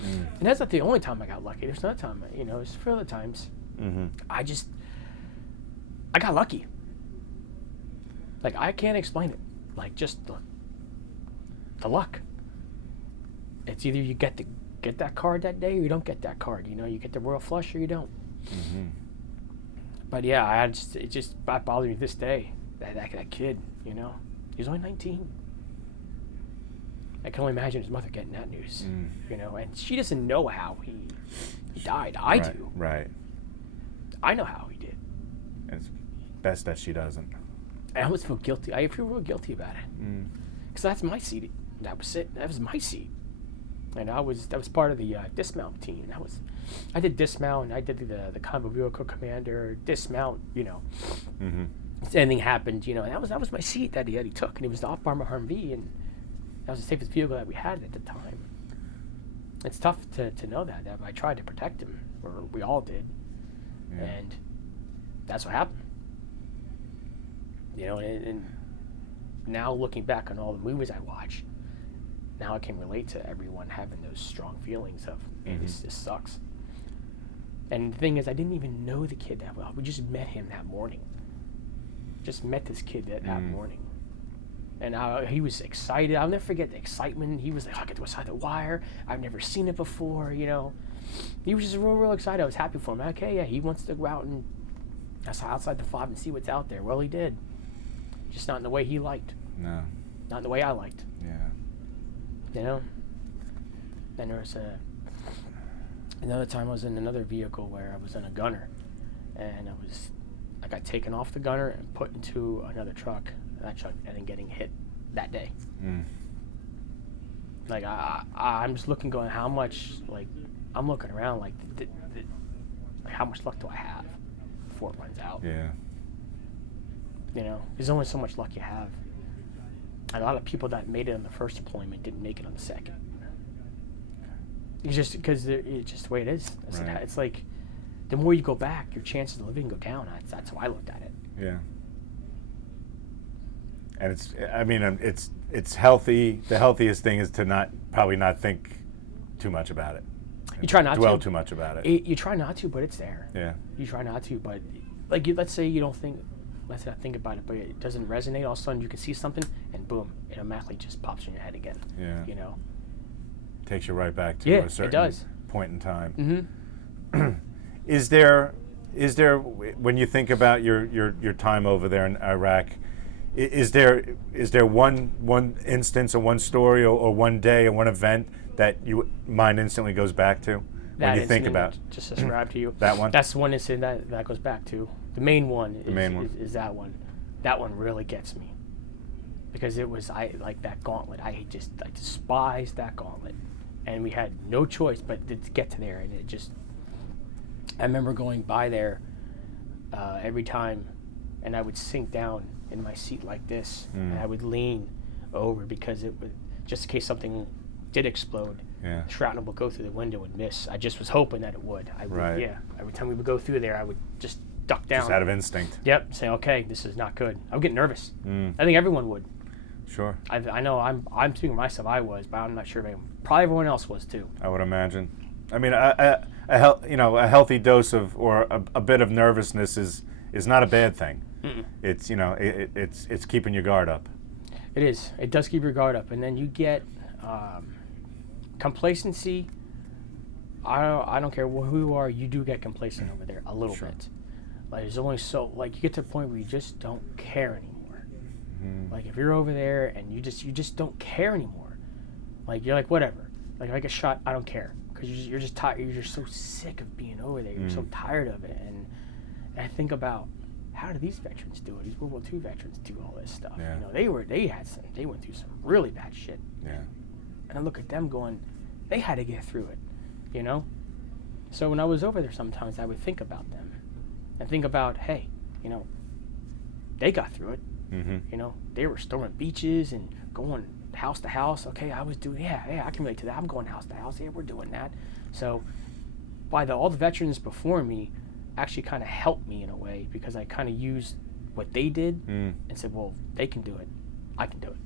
And that's not the only time I got lucky. There's another time, there's a few other times. I got lucky. Like, I can't explain it. Like, just the luck. It's either you get that card that day or you don't get that card. You get the royal flush or you don't. But yeah, it just bothers me this day. That kid, he was only 19. I can only imagine his mother getting that news, and she doesn't know how he died. I do. Right. I know how he did. It's best that she doesn't. I almost feel guilty. I feel real guilty about it. Because that's my seat. That was it. That was my seat. And that was part of the dismount team. I did dismount, and I did the combo vehicle commander, dismount, If anything happened, and that was my seat that he took, and it was the off-armor Humvee, and that was the safest vehicle that we had at the time. It's tough to know that I tried to protect him, or we all did, and that's what happened. And now looking back on all the movies I watch, now I can relate to everyone having those strong feelings of, man, this sucks. And the thing is, I didn't even know the kid that well. We just met him that morning. Just met this kid that morning. And he was excited. I'll never forget the excitement. He was like, I get to side the wire. I've never seen it before, He was just real excited. I was happy for him. Okay, yeah, he wants to go out and outside the fob and see what's out there. Well, he did. Just not in the way he liked. No. Not in the way I liked. Yeah. Then there was another time I was in another vehicle where I was in a gunner, and I got taken off the gunner and put into another truck. That truck ended up getting hit that day. Like I'm just looking, going, how much? Like I'm looking around, like how much luck do I have before it runs out? Yeah. There's only so much luck you have. And a lot of people that made it on the first deployment didn't make it on the second. It's just because it's just the way it is. Right. It's like the more you go back, your chances of living go down. That's how I looked at it. Yeah. And it's healthy. The healthiest thing is to probably not think too much about it. You try not to dwell too much about it. You try not to, but it's there. Yeah. You try not to, but let's say you don't think. Let's not think about it, but it doesn't resonate. All of a sudden, you can see something, and boom, it automatically just pops in your head again. Yeah. Takes you right back to a certain point in time. Is there when you think about your time over there in Iraq, is there one instance or one story or one day or one event that your mind instantly goes back to when you think about? Just described to you. That one? That's one incident that goes back to. The main one is that one. That one really gets me. Because it was, like that gauntlet. I despised that gauntlet. And we had no choice but to get to there. And I remember going by there every time, and I would sink down in my seat like this. And I would lean over because it would, just in case something did explode, the shrapnel would go through the window and miss. I just was hoping that it would. Every time we would go through there, I would just duck down. Just out of instinct. Yep. Say, okay, this is not good. I would get nervous. I think everyone would. Sure. I know I'm speaking for myself. I was, but I'm not sure. Probably everyone else was too. I would imagine. I mean, a healthy dose of or a bit of nervousness is not a bad thing. It's it's keeping your guard up. It is. It does keep your guard up, and then you get complacency. I don't care who you are. You do get complacent over there a little bit. Like there's only you get to the point where you just don't care anymore. Like if you're over there and you just don't care anymore. Like you're like whatever. Like if I get shot, I don't care because you're just tired. You're just so sick of being over there. You're so tired of it. And I think about how do these veterans do it? These World War II veterans do all this stuff. Yeah. They went through some really bad shit. Yeah. And I look at them going, they had to get through it. So when I was over there, sometimes I would think about them. And think about, hey, they got through it. They were storming beaches and going house to house. Okay, I was doing, I can relate to that. I'm going house to house. Yeah, we're doing that. So all the veterans before me actually kind of helped me in a way because I kind of used what they did and said, well, they can do it, I can do it.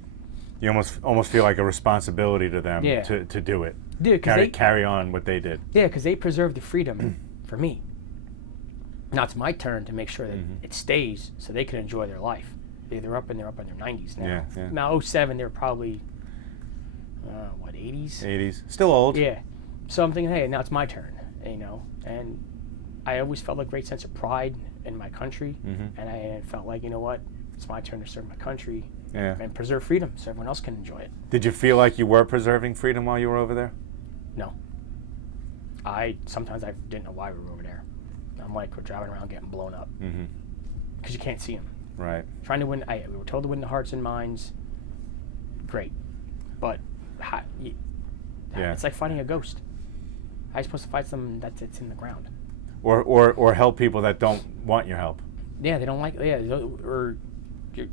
You almost feel like a responsibility to them to do it. Dude, carry on what they did. Yeah, because they preserved the freedom for me. Now it's my turn to make sure that it stays so they can enjoy their life. They're up in their 90s now. Yeah. Now 07, they're probably, 80s? 80s. Still old. Yeah. So I'm thinking, hey, now it's my turn, you know. And I always felt a great sense of pride in my country. And I felt like, you know what, it's my turn to serve my country and preserve freedom so everyone else can enjoy it. Did you feel like you were preserving freedom while you were over there? No. Sometimes I didn't know why we were over there. I'm like, we're driving around getting blown up. Because you can't see them. Right. Trying to win, we were told to win the hearts and minds. Great. But it's like fighting a ghost. How are you supposed to fight something that's in the ground? Or help people that don't want your help. Yeah, they don't like, or you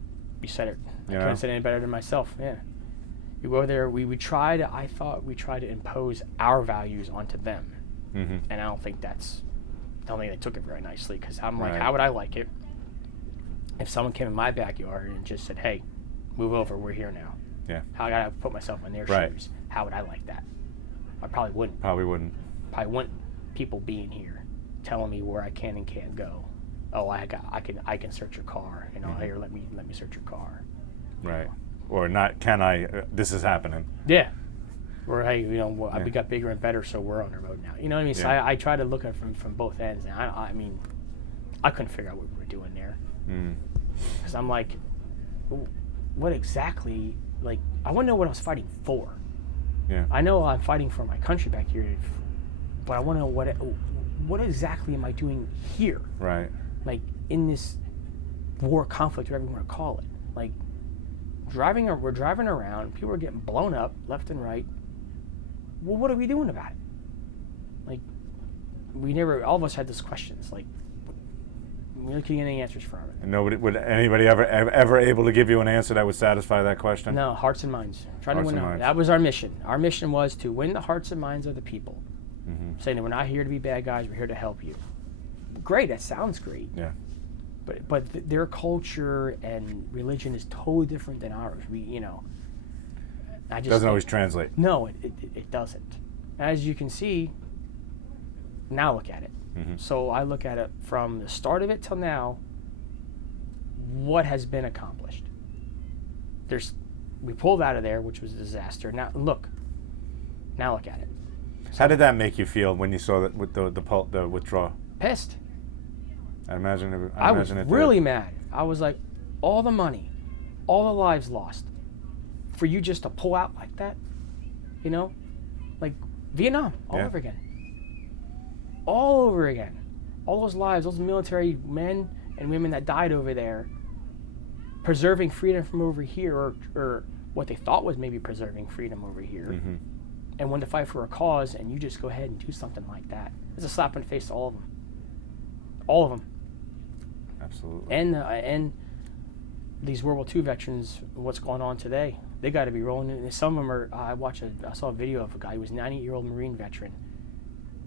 said it. I couldn't have said it any better than myself, yeah. You go there, I thought we tried to impose our values onto them. And I don't think they took it very nicely, because I'm like, how would I like it if someone came in my backyard and just said, hey, move over, we're here now. Yeah. How I gotta put myself in their shoes. How would I like that? I probably wouldn't. Probably wouldn't people being here, telling me where I can and can't go. Oh, I can search your car, you know, here, let me search your car. Right. Or not, this is happening. Yeah. Or, hey, you know, we got bigger and better, so we're on the road now. You know what I mean? So I try to look at it from both ends. And I mean, I couldn't figure out what we were doing there. Because I'm like, what exactly, like, I want to know what I was fighting for. Yeah. I know I'm fighting for my country back here, but I want to know what exactly am I doing here? Right. Like, in this war, conflict, whatever you want to call it. Like, we're driving around, people are getting blown up left and right. Well, what are we doing about it? Like, all of us had these questions. Like, we didn't get any answers from it. And would anybody ever able to give you an answer that would satisfy that question? No, hearts and minds. Trying to win the hearts. That was our mission. Our mission was to win the hearts and minds of the people. Saying that we're not here to be bad guys, we're here to help you. Great, that sounds great. Yeah. But their culture and religion is totally different than ours. Doesn't always translate. No, it doesn't. As you can see, now look at it. So I look at it from the start of it till now, what has been accomplished. We pulled out of there, which was a disaster. Now look at it. So how did that make you feel when you saw that with the withdrawal? Pissed. I imagine I was really mad. I was like, all the money, all the lives lost, for you just to pull out like that, you know, like Vietnam all over again. All over again. All those lives, those military men and women that died over there, preserving freedom from over here, or what they thought was maybe preserving freedom over here, and wanted to fight for a cause, and you just go ahead and do something like that. It's a slap in the face to all of them. All of them. Absolutely. And these World War II veterans, what's going on today, they got to be rolling in. Some of them are, I saw a video of a guy who was a 98-year-old Marine veteran,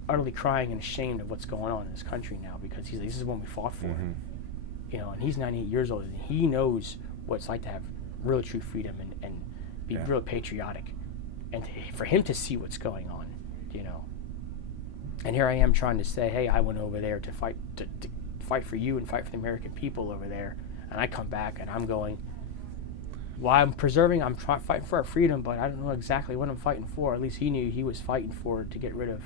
utterly crying and ashamed of what's going on in his country now, because he's like, this is what we fought for. You know, and he's 98 years old, and he knows what it's like to have really true freedom and be real patriotic. And for him to see what's going on, you know. And here I am trying to say, hey, I went over there to fight for you and fight for the American people over there, and I come back and I'm going, well, I'm fighting for our freedom, but I don't know exactly what I'm fighting for. At least he knew he was fighting to get rid of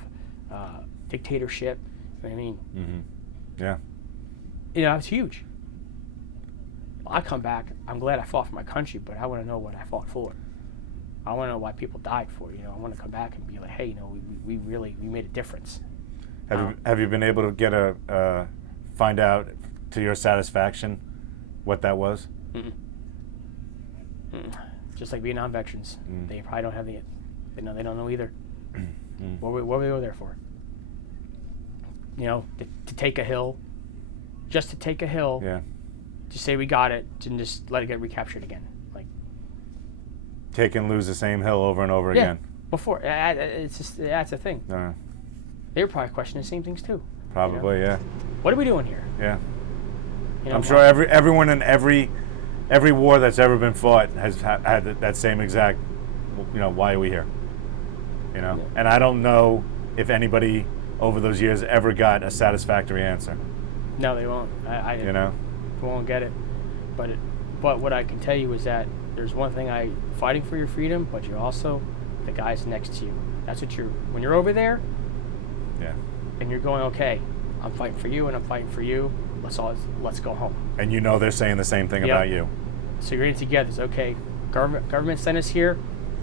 dictatorship. You know what I mean? Yeah. You know, it's huge. I come back, I'm glad I fought for my country, but I want to know what I fought for. I want to know why people died for, you know. I want to come back and be like, hey, you know, we made a difference. Have you been able to find out to your satisfaction what that was? Just like Vietnam veterans, they probably don't have they don't know either. What we go there for? You know, to take a hill, just to take a hill. Yeah. To say we got it, to just let it get recaptured again, like. Take and lose the same hill over and over again. Before it's just that's the thing. They were probably questioning the same things too. Probably, you know? Yeah. What are we doing here? Yeah. You know, I'm sure everyone in every war that's ever been fought has had that same exact, why are we here? Yeah. And I don't know if anybody over those years ever got a satisfactory answer. No, they won't. I won't get it. But what I can tell you is that there's one thing, fighting for your freedom, but you're also the guys next to you. That's what when you're over there. Yeah. And you're going, okay, I'm fighting for you and I'm fighting for you. Let's go home. And they're saying the same thing about you. So you're in it together. It's okay. Government sent us here.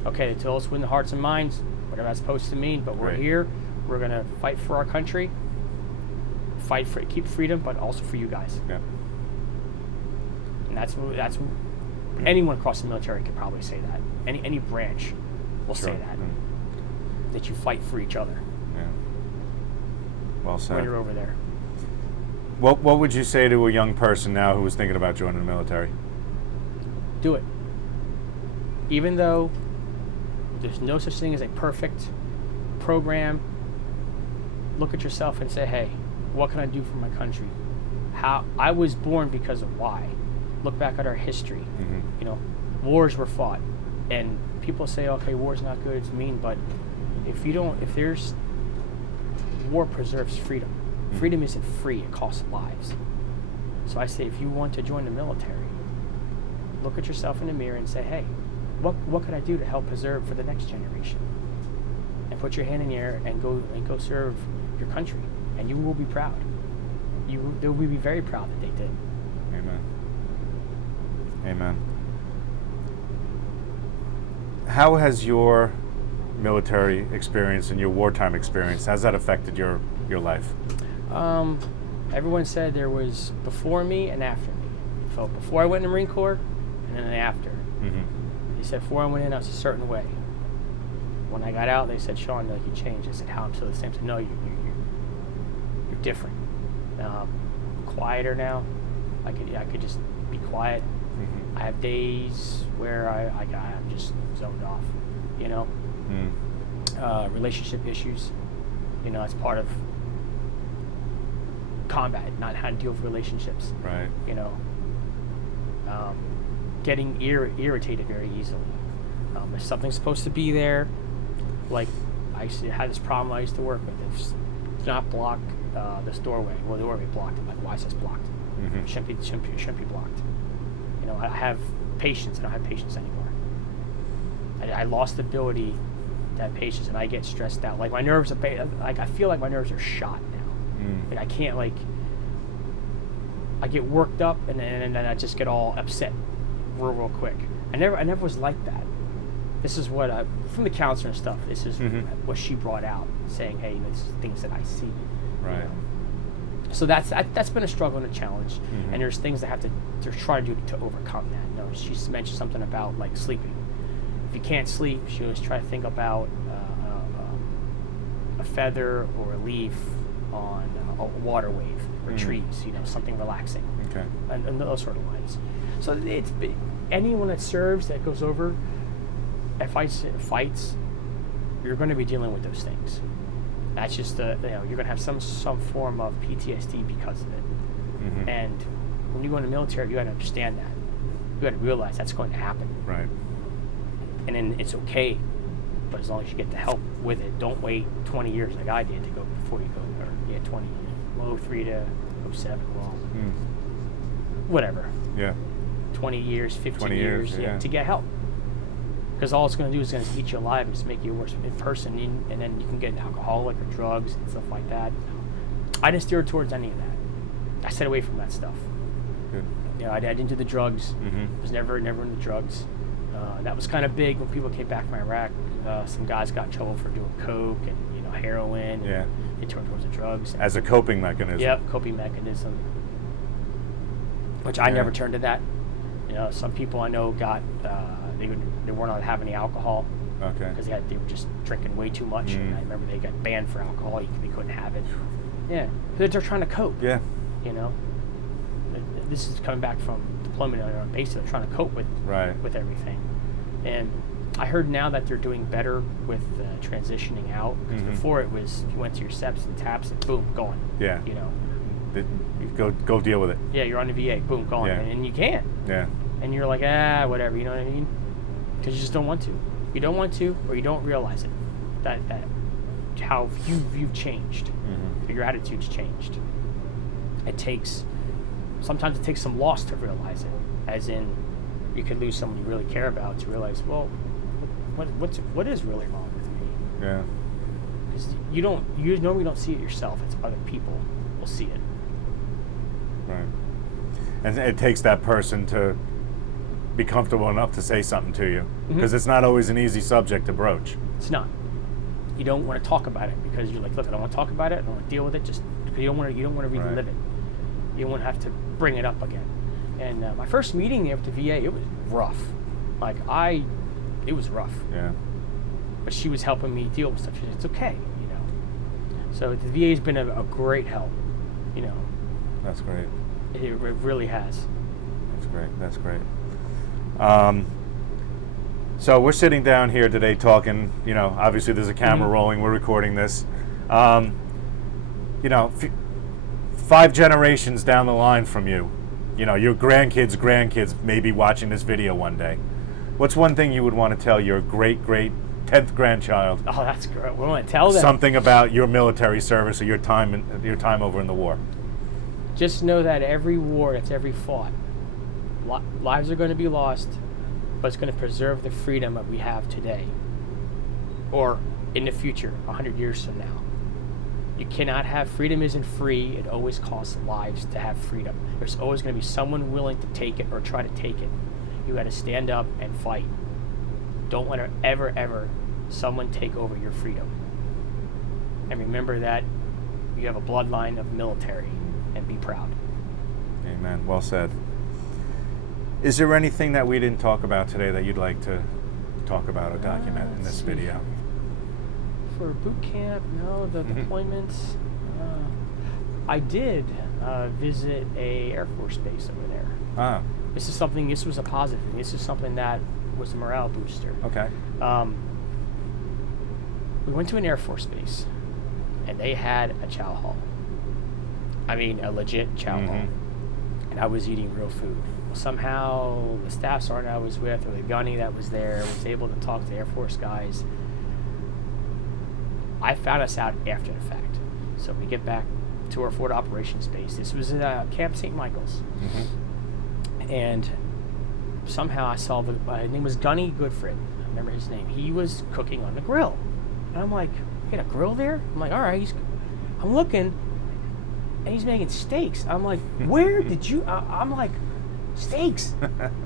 Okay, they told us win the hearts and minds, whatever that's supposed to mean. But we're here. We're gonna fight for our country. Keep freedom, but also for you guys. Yeah. And that's anyone across the military could probably say that. Any branch will say that. That you fight for each other. Yeah. Well said. When you're over there. What would you say to a young person now who was thinking about joining the military? Do it. Even though there's no such thing as a perfect program, look at yourself and say, hey, what can I do for my country? How I was born because of why. Look back at our history. Mm-hmm. Wars were fought, and people say, okay, war's not good, it's mean, but if there's war preserves freedom. Mm-hmm. Freedom isn't free, it costs lives. So I say, if you want to join the military, look at yourself in the mirror and say, hey, what can I do to help preserve for the next generation? And put your hand in the air and go serve your country, and you will be proud. They will be very proud that they did. Amen. Amen. How has your military experience and your wartime experience, has that affected your life? Everyone said there was before me and after me. So before I went in the Marine Corps, and then after. Mm-hmm. They said before I went in, I was a certain way. When I got out, they said, Shawn, you changed. I said, how? I'm still the same. I said, no, you're different. Quieter now. I could just be quiet. Mm-hmm. I have days where I'm just zoned off. Relationship issues. It's part of combat, not how to deal with relationships. Right. Getting irritated very easily. If something's supposed to be there, like I had this problem I used to work with. If it's not block this doorway, well, the doorway blocked. I'm like, why is this blocked? Mm-hmm. Shouldn't be blocked. I have patience. I don't have patience anymore. I lost the ability to have patience, and I get stressed out. Like my nerves are, I feel like my nerves are shot now. Like I can't I get worked up, and then I just get all upset real quick. I never was like that. This is what from the counselor and stuff. This is what she brought out, saying, "Hey, this is things that I see." Right. So that's been a struggle and a challenge, Mm-hmm. and there's things that have to try to do to overcome that. She mentioned something about like sleeping. If you can't sleep, she always try to think about a feather or a leaf on a water wave or trees. Something relaxing. Okay. And those sort of lines. So anyone that serves that goes over and fights, you're going to be dealing with those things. That's just you're going to have some form of PTSD because of it. Mm-hmm. And when you go in the military, you got to understand that. You got to realize that's going to happen. Right. And then it's okay, but as long as you get the help with it, don't wait 20 years like I did to go before you go. Or 20, 03 to 07. Well, whatever. Yeah. 20 years, 15 20 years, yeah. to get help. Because all it's going to do is going to eat you alive and just make you worse in person, and then you can get an alcoholic or drugs and stuff like that. I didn't steer towards any of that. I stayed away from that stuff. Good. I didn't do the drugs. Mm-hmm. Was never into drugs. That was kind of big when people came back from Iraq. Some guys got in trouble for doing coke and heroin. Yeah. And they turned towards the drugs. As a coping mechanism. Yep, coping mechanism. Which I never turned to that. Some people I know got they weren't allowed to have any alcohol. Okay. Because they were just drinking way too much. And I remember they got banned for alcohol. They couldn't have it. Yeah, they're trying to cope. Yeah. This is coming back from deployment on base. They're trying to cope with everything. And I heard now that they're doing better with transitioning out. Because before it was you went to your steps and taps and boom, gone. Yeah. Go deal with it. Yeah, you're on the VA. Boom, gone. Yeah. And you can't. Yeah. And you're like, whatever. You know what I mean? Because you just don't want to. You don't want to, or you don't realize it. That how you've changed. Mm-hmm. Your attitude's changed. Sometimes it takes some loss to realize it. As in, you could lose someone you really care about to realize, well, what is really wrong with me? Yeah. Because you normally don't see it yourself. It's other people will see it. Right. And it takes that person to be comfortable enough to say something to you, because it's not always an easy subject to broach. It's not. You don't want to talk about it because you're like, look, I don't want to talk about it. I don't want to deal with it. Just because you don't want to relive it. You don't want to have to bring it up again. And my first meeting there with the VA, it was rough. It was rough. Yeah. But she was helping me deal with stuff. She said, it's okay, you know. So the VA's been a great help, you know. That's great. It really has. That's great. So we're sitting down here today talking, you know, obviously there's a camera rolling, we're recording this. You know, 5 generations down the line from you, you know, your grandkids may be watching this video one day. What's one thing you would want to tell your great 10th grandchild? Oh, that's great. We want to tell them something about your military service or your time over in the war. Just know that every war that's ever fought, lives are going to be lost, but it's going to preserve the freedom that we have today, or in the future, 100 years from now. You cannot have freedom. Isn't free. It always costs lives to have freedom. There's always going to be someone willing to take it or try to take it. You got to stand up and fight. Don't let ever someone take over your freedom. And remember that you have a bloodline of military, and be proud. Amen. Well said. Is there anything that we didn't talk about today that you'd like to talk about or document in this video? For boot camp, no, the deployments. I did visit a Air Force base over there. Ah. This was a positive thing. This is something that was a morale booster. Okay. We went to an Air Force base, and they had a chow hall. I mean, a legit chow hall. And I was eating real food. Somehow, the staff sergeant I was with, or the gunny that was there, was able to talk to Air Force guys. I found us out after the fact. So we get back to our forward operations base. This was at Camp St. Michael's. And somehow I saw his name was Gunny Goodfried. I remember his name. He was cooking on the grill. And I'm like, you got a grill there? I'm like, all right. I'm looking, and he's making steaks. I'm like, where did you? I'm like, steaks.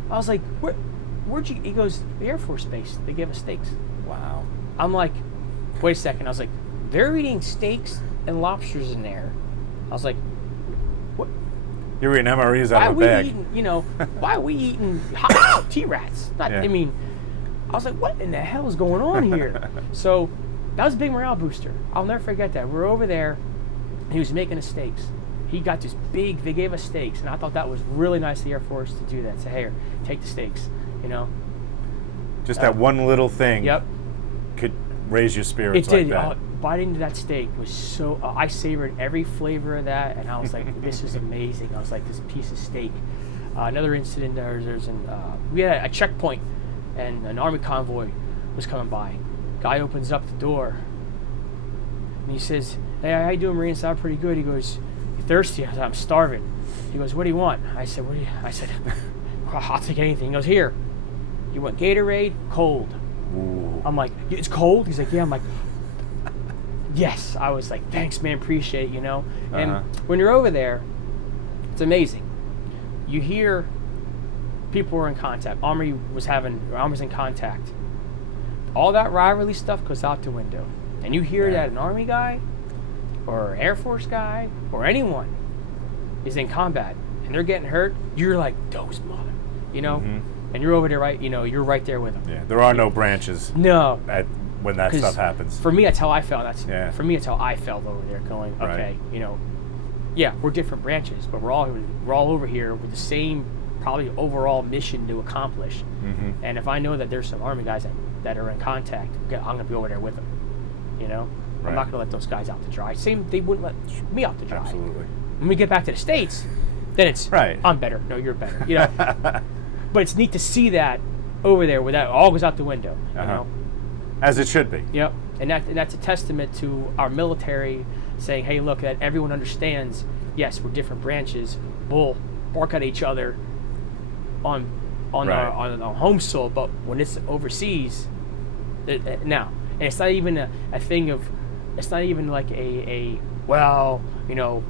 I was like, where'd you? He goes, the Air Force base. They gave us steaks. Wow. I'm like, wait a second. I was like, they're eating steaks and lobsters in there. I was like, what? You're eating MREs out of a bag. Why are we eating T-Rats? I mean, I was like, what in the hell is going on here? So that was a big morale booster. I'll never forget that. We're over there. He was making us steaks. He got this big, they gave us steaks, and I thought that was really nice of the Air Force to do that. Say, hey, take the steaks, you know. Just that one little thing Yep. could raise your spirits It did. like that. Biting into that steak was so, I savored every flavor of that, and I was like, this is amazing. I was like, this piece of steak. Another incident, we had a checkpoint, and an Army convoy was coming by. Guy opens up the door, and he says, hey, how you doing, Marine? Sound pretty good. He goes, you thirsty? I said, I'm starving. He goes, what do you want? I said, I said, I'll take anything. He goes, here. You want Gatorade? Cold. Ooh. I'm like, it's cold? He's like, yeah. I'm like, yes. I was like, thanks, man. Appreciate it, you know? And when you're over there, it's amazing. You hear people were in contact. Army was in contact. All that rivalry stuff goes out the window. And you hear that an Army guy or Air Force guy or anyone is in combat and they're getting hurt, you're like, those mother, you know? And you're over there, right? You know, you're right there with them. Yeah, there are no branches. No. When that stuff happens. For me, that's how I felt. For me, that's how I felt over there going, okay, you know, yeah, we're different branches, but we're all over here with the same probably overall mission to accomplish. And if I know that there's some Army guys that are in contact, I'm going to be over there with them, you know? I'm not going to let those guys out to dry. They wouldn't let me out to dry. Absolutely. When we get back to the States, then it's, Right. I'm better. No, you're better. You know. But it's neat to see that over there where that all goes out the window. You know. As it should be. Yep. And that's a testament to our military saying, hey, look, that everyone understands, yes, we're different branches. We'll bark at each other on our home soil, but when it's overseas, now, and it's not even a thing of, it's not even like well, you know,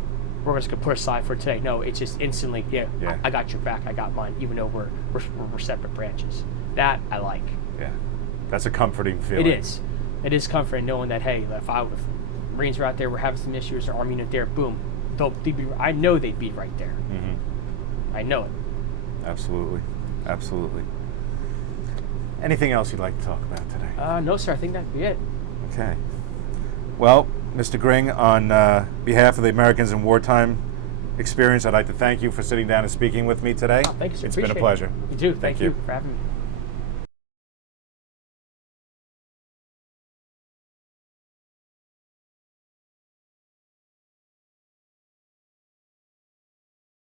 we're just gonna put aside for today. No, it's just instantly, I got your back, I got mine, even though we're separate branches. That I like. Yeah, that's a comforting feeling. It is comforting knowing that, hey, if Marines were out there, we're having some issues, or Army unit there, boom, I know they'd be right there. Mm-hmm. I know it. Absolutely. Absolutely. Anything else you'd like to talk about today? No, sir. I think that'd be it. Okay. Well, Mr. Gring, on behalf of the Americans in Wartime experience, I'd like to thank you for sitting down and speaking with me today. Oh, thank you, sir. It's Appreciate been a pleasure. You too. Thank you for having me.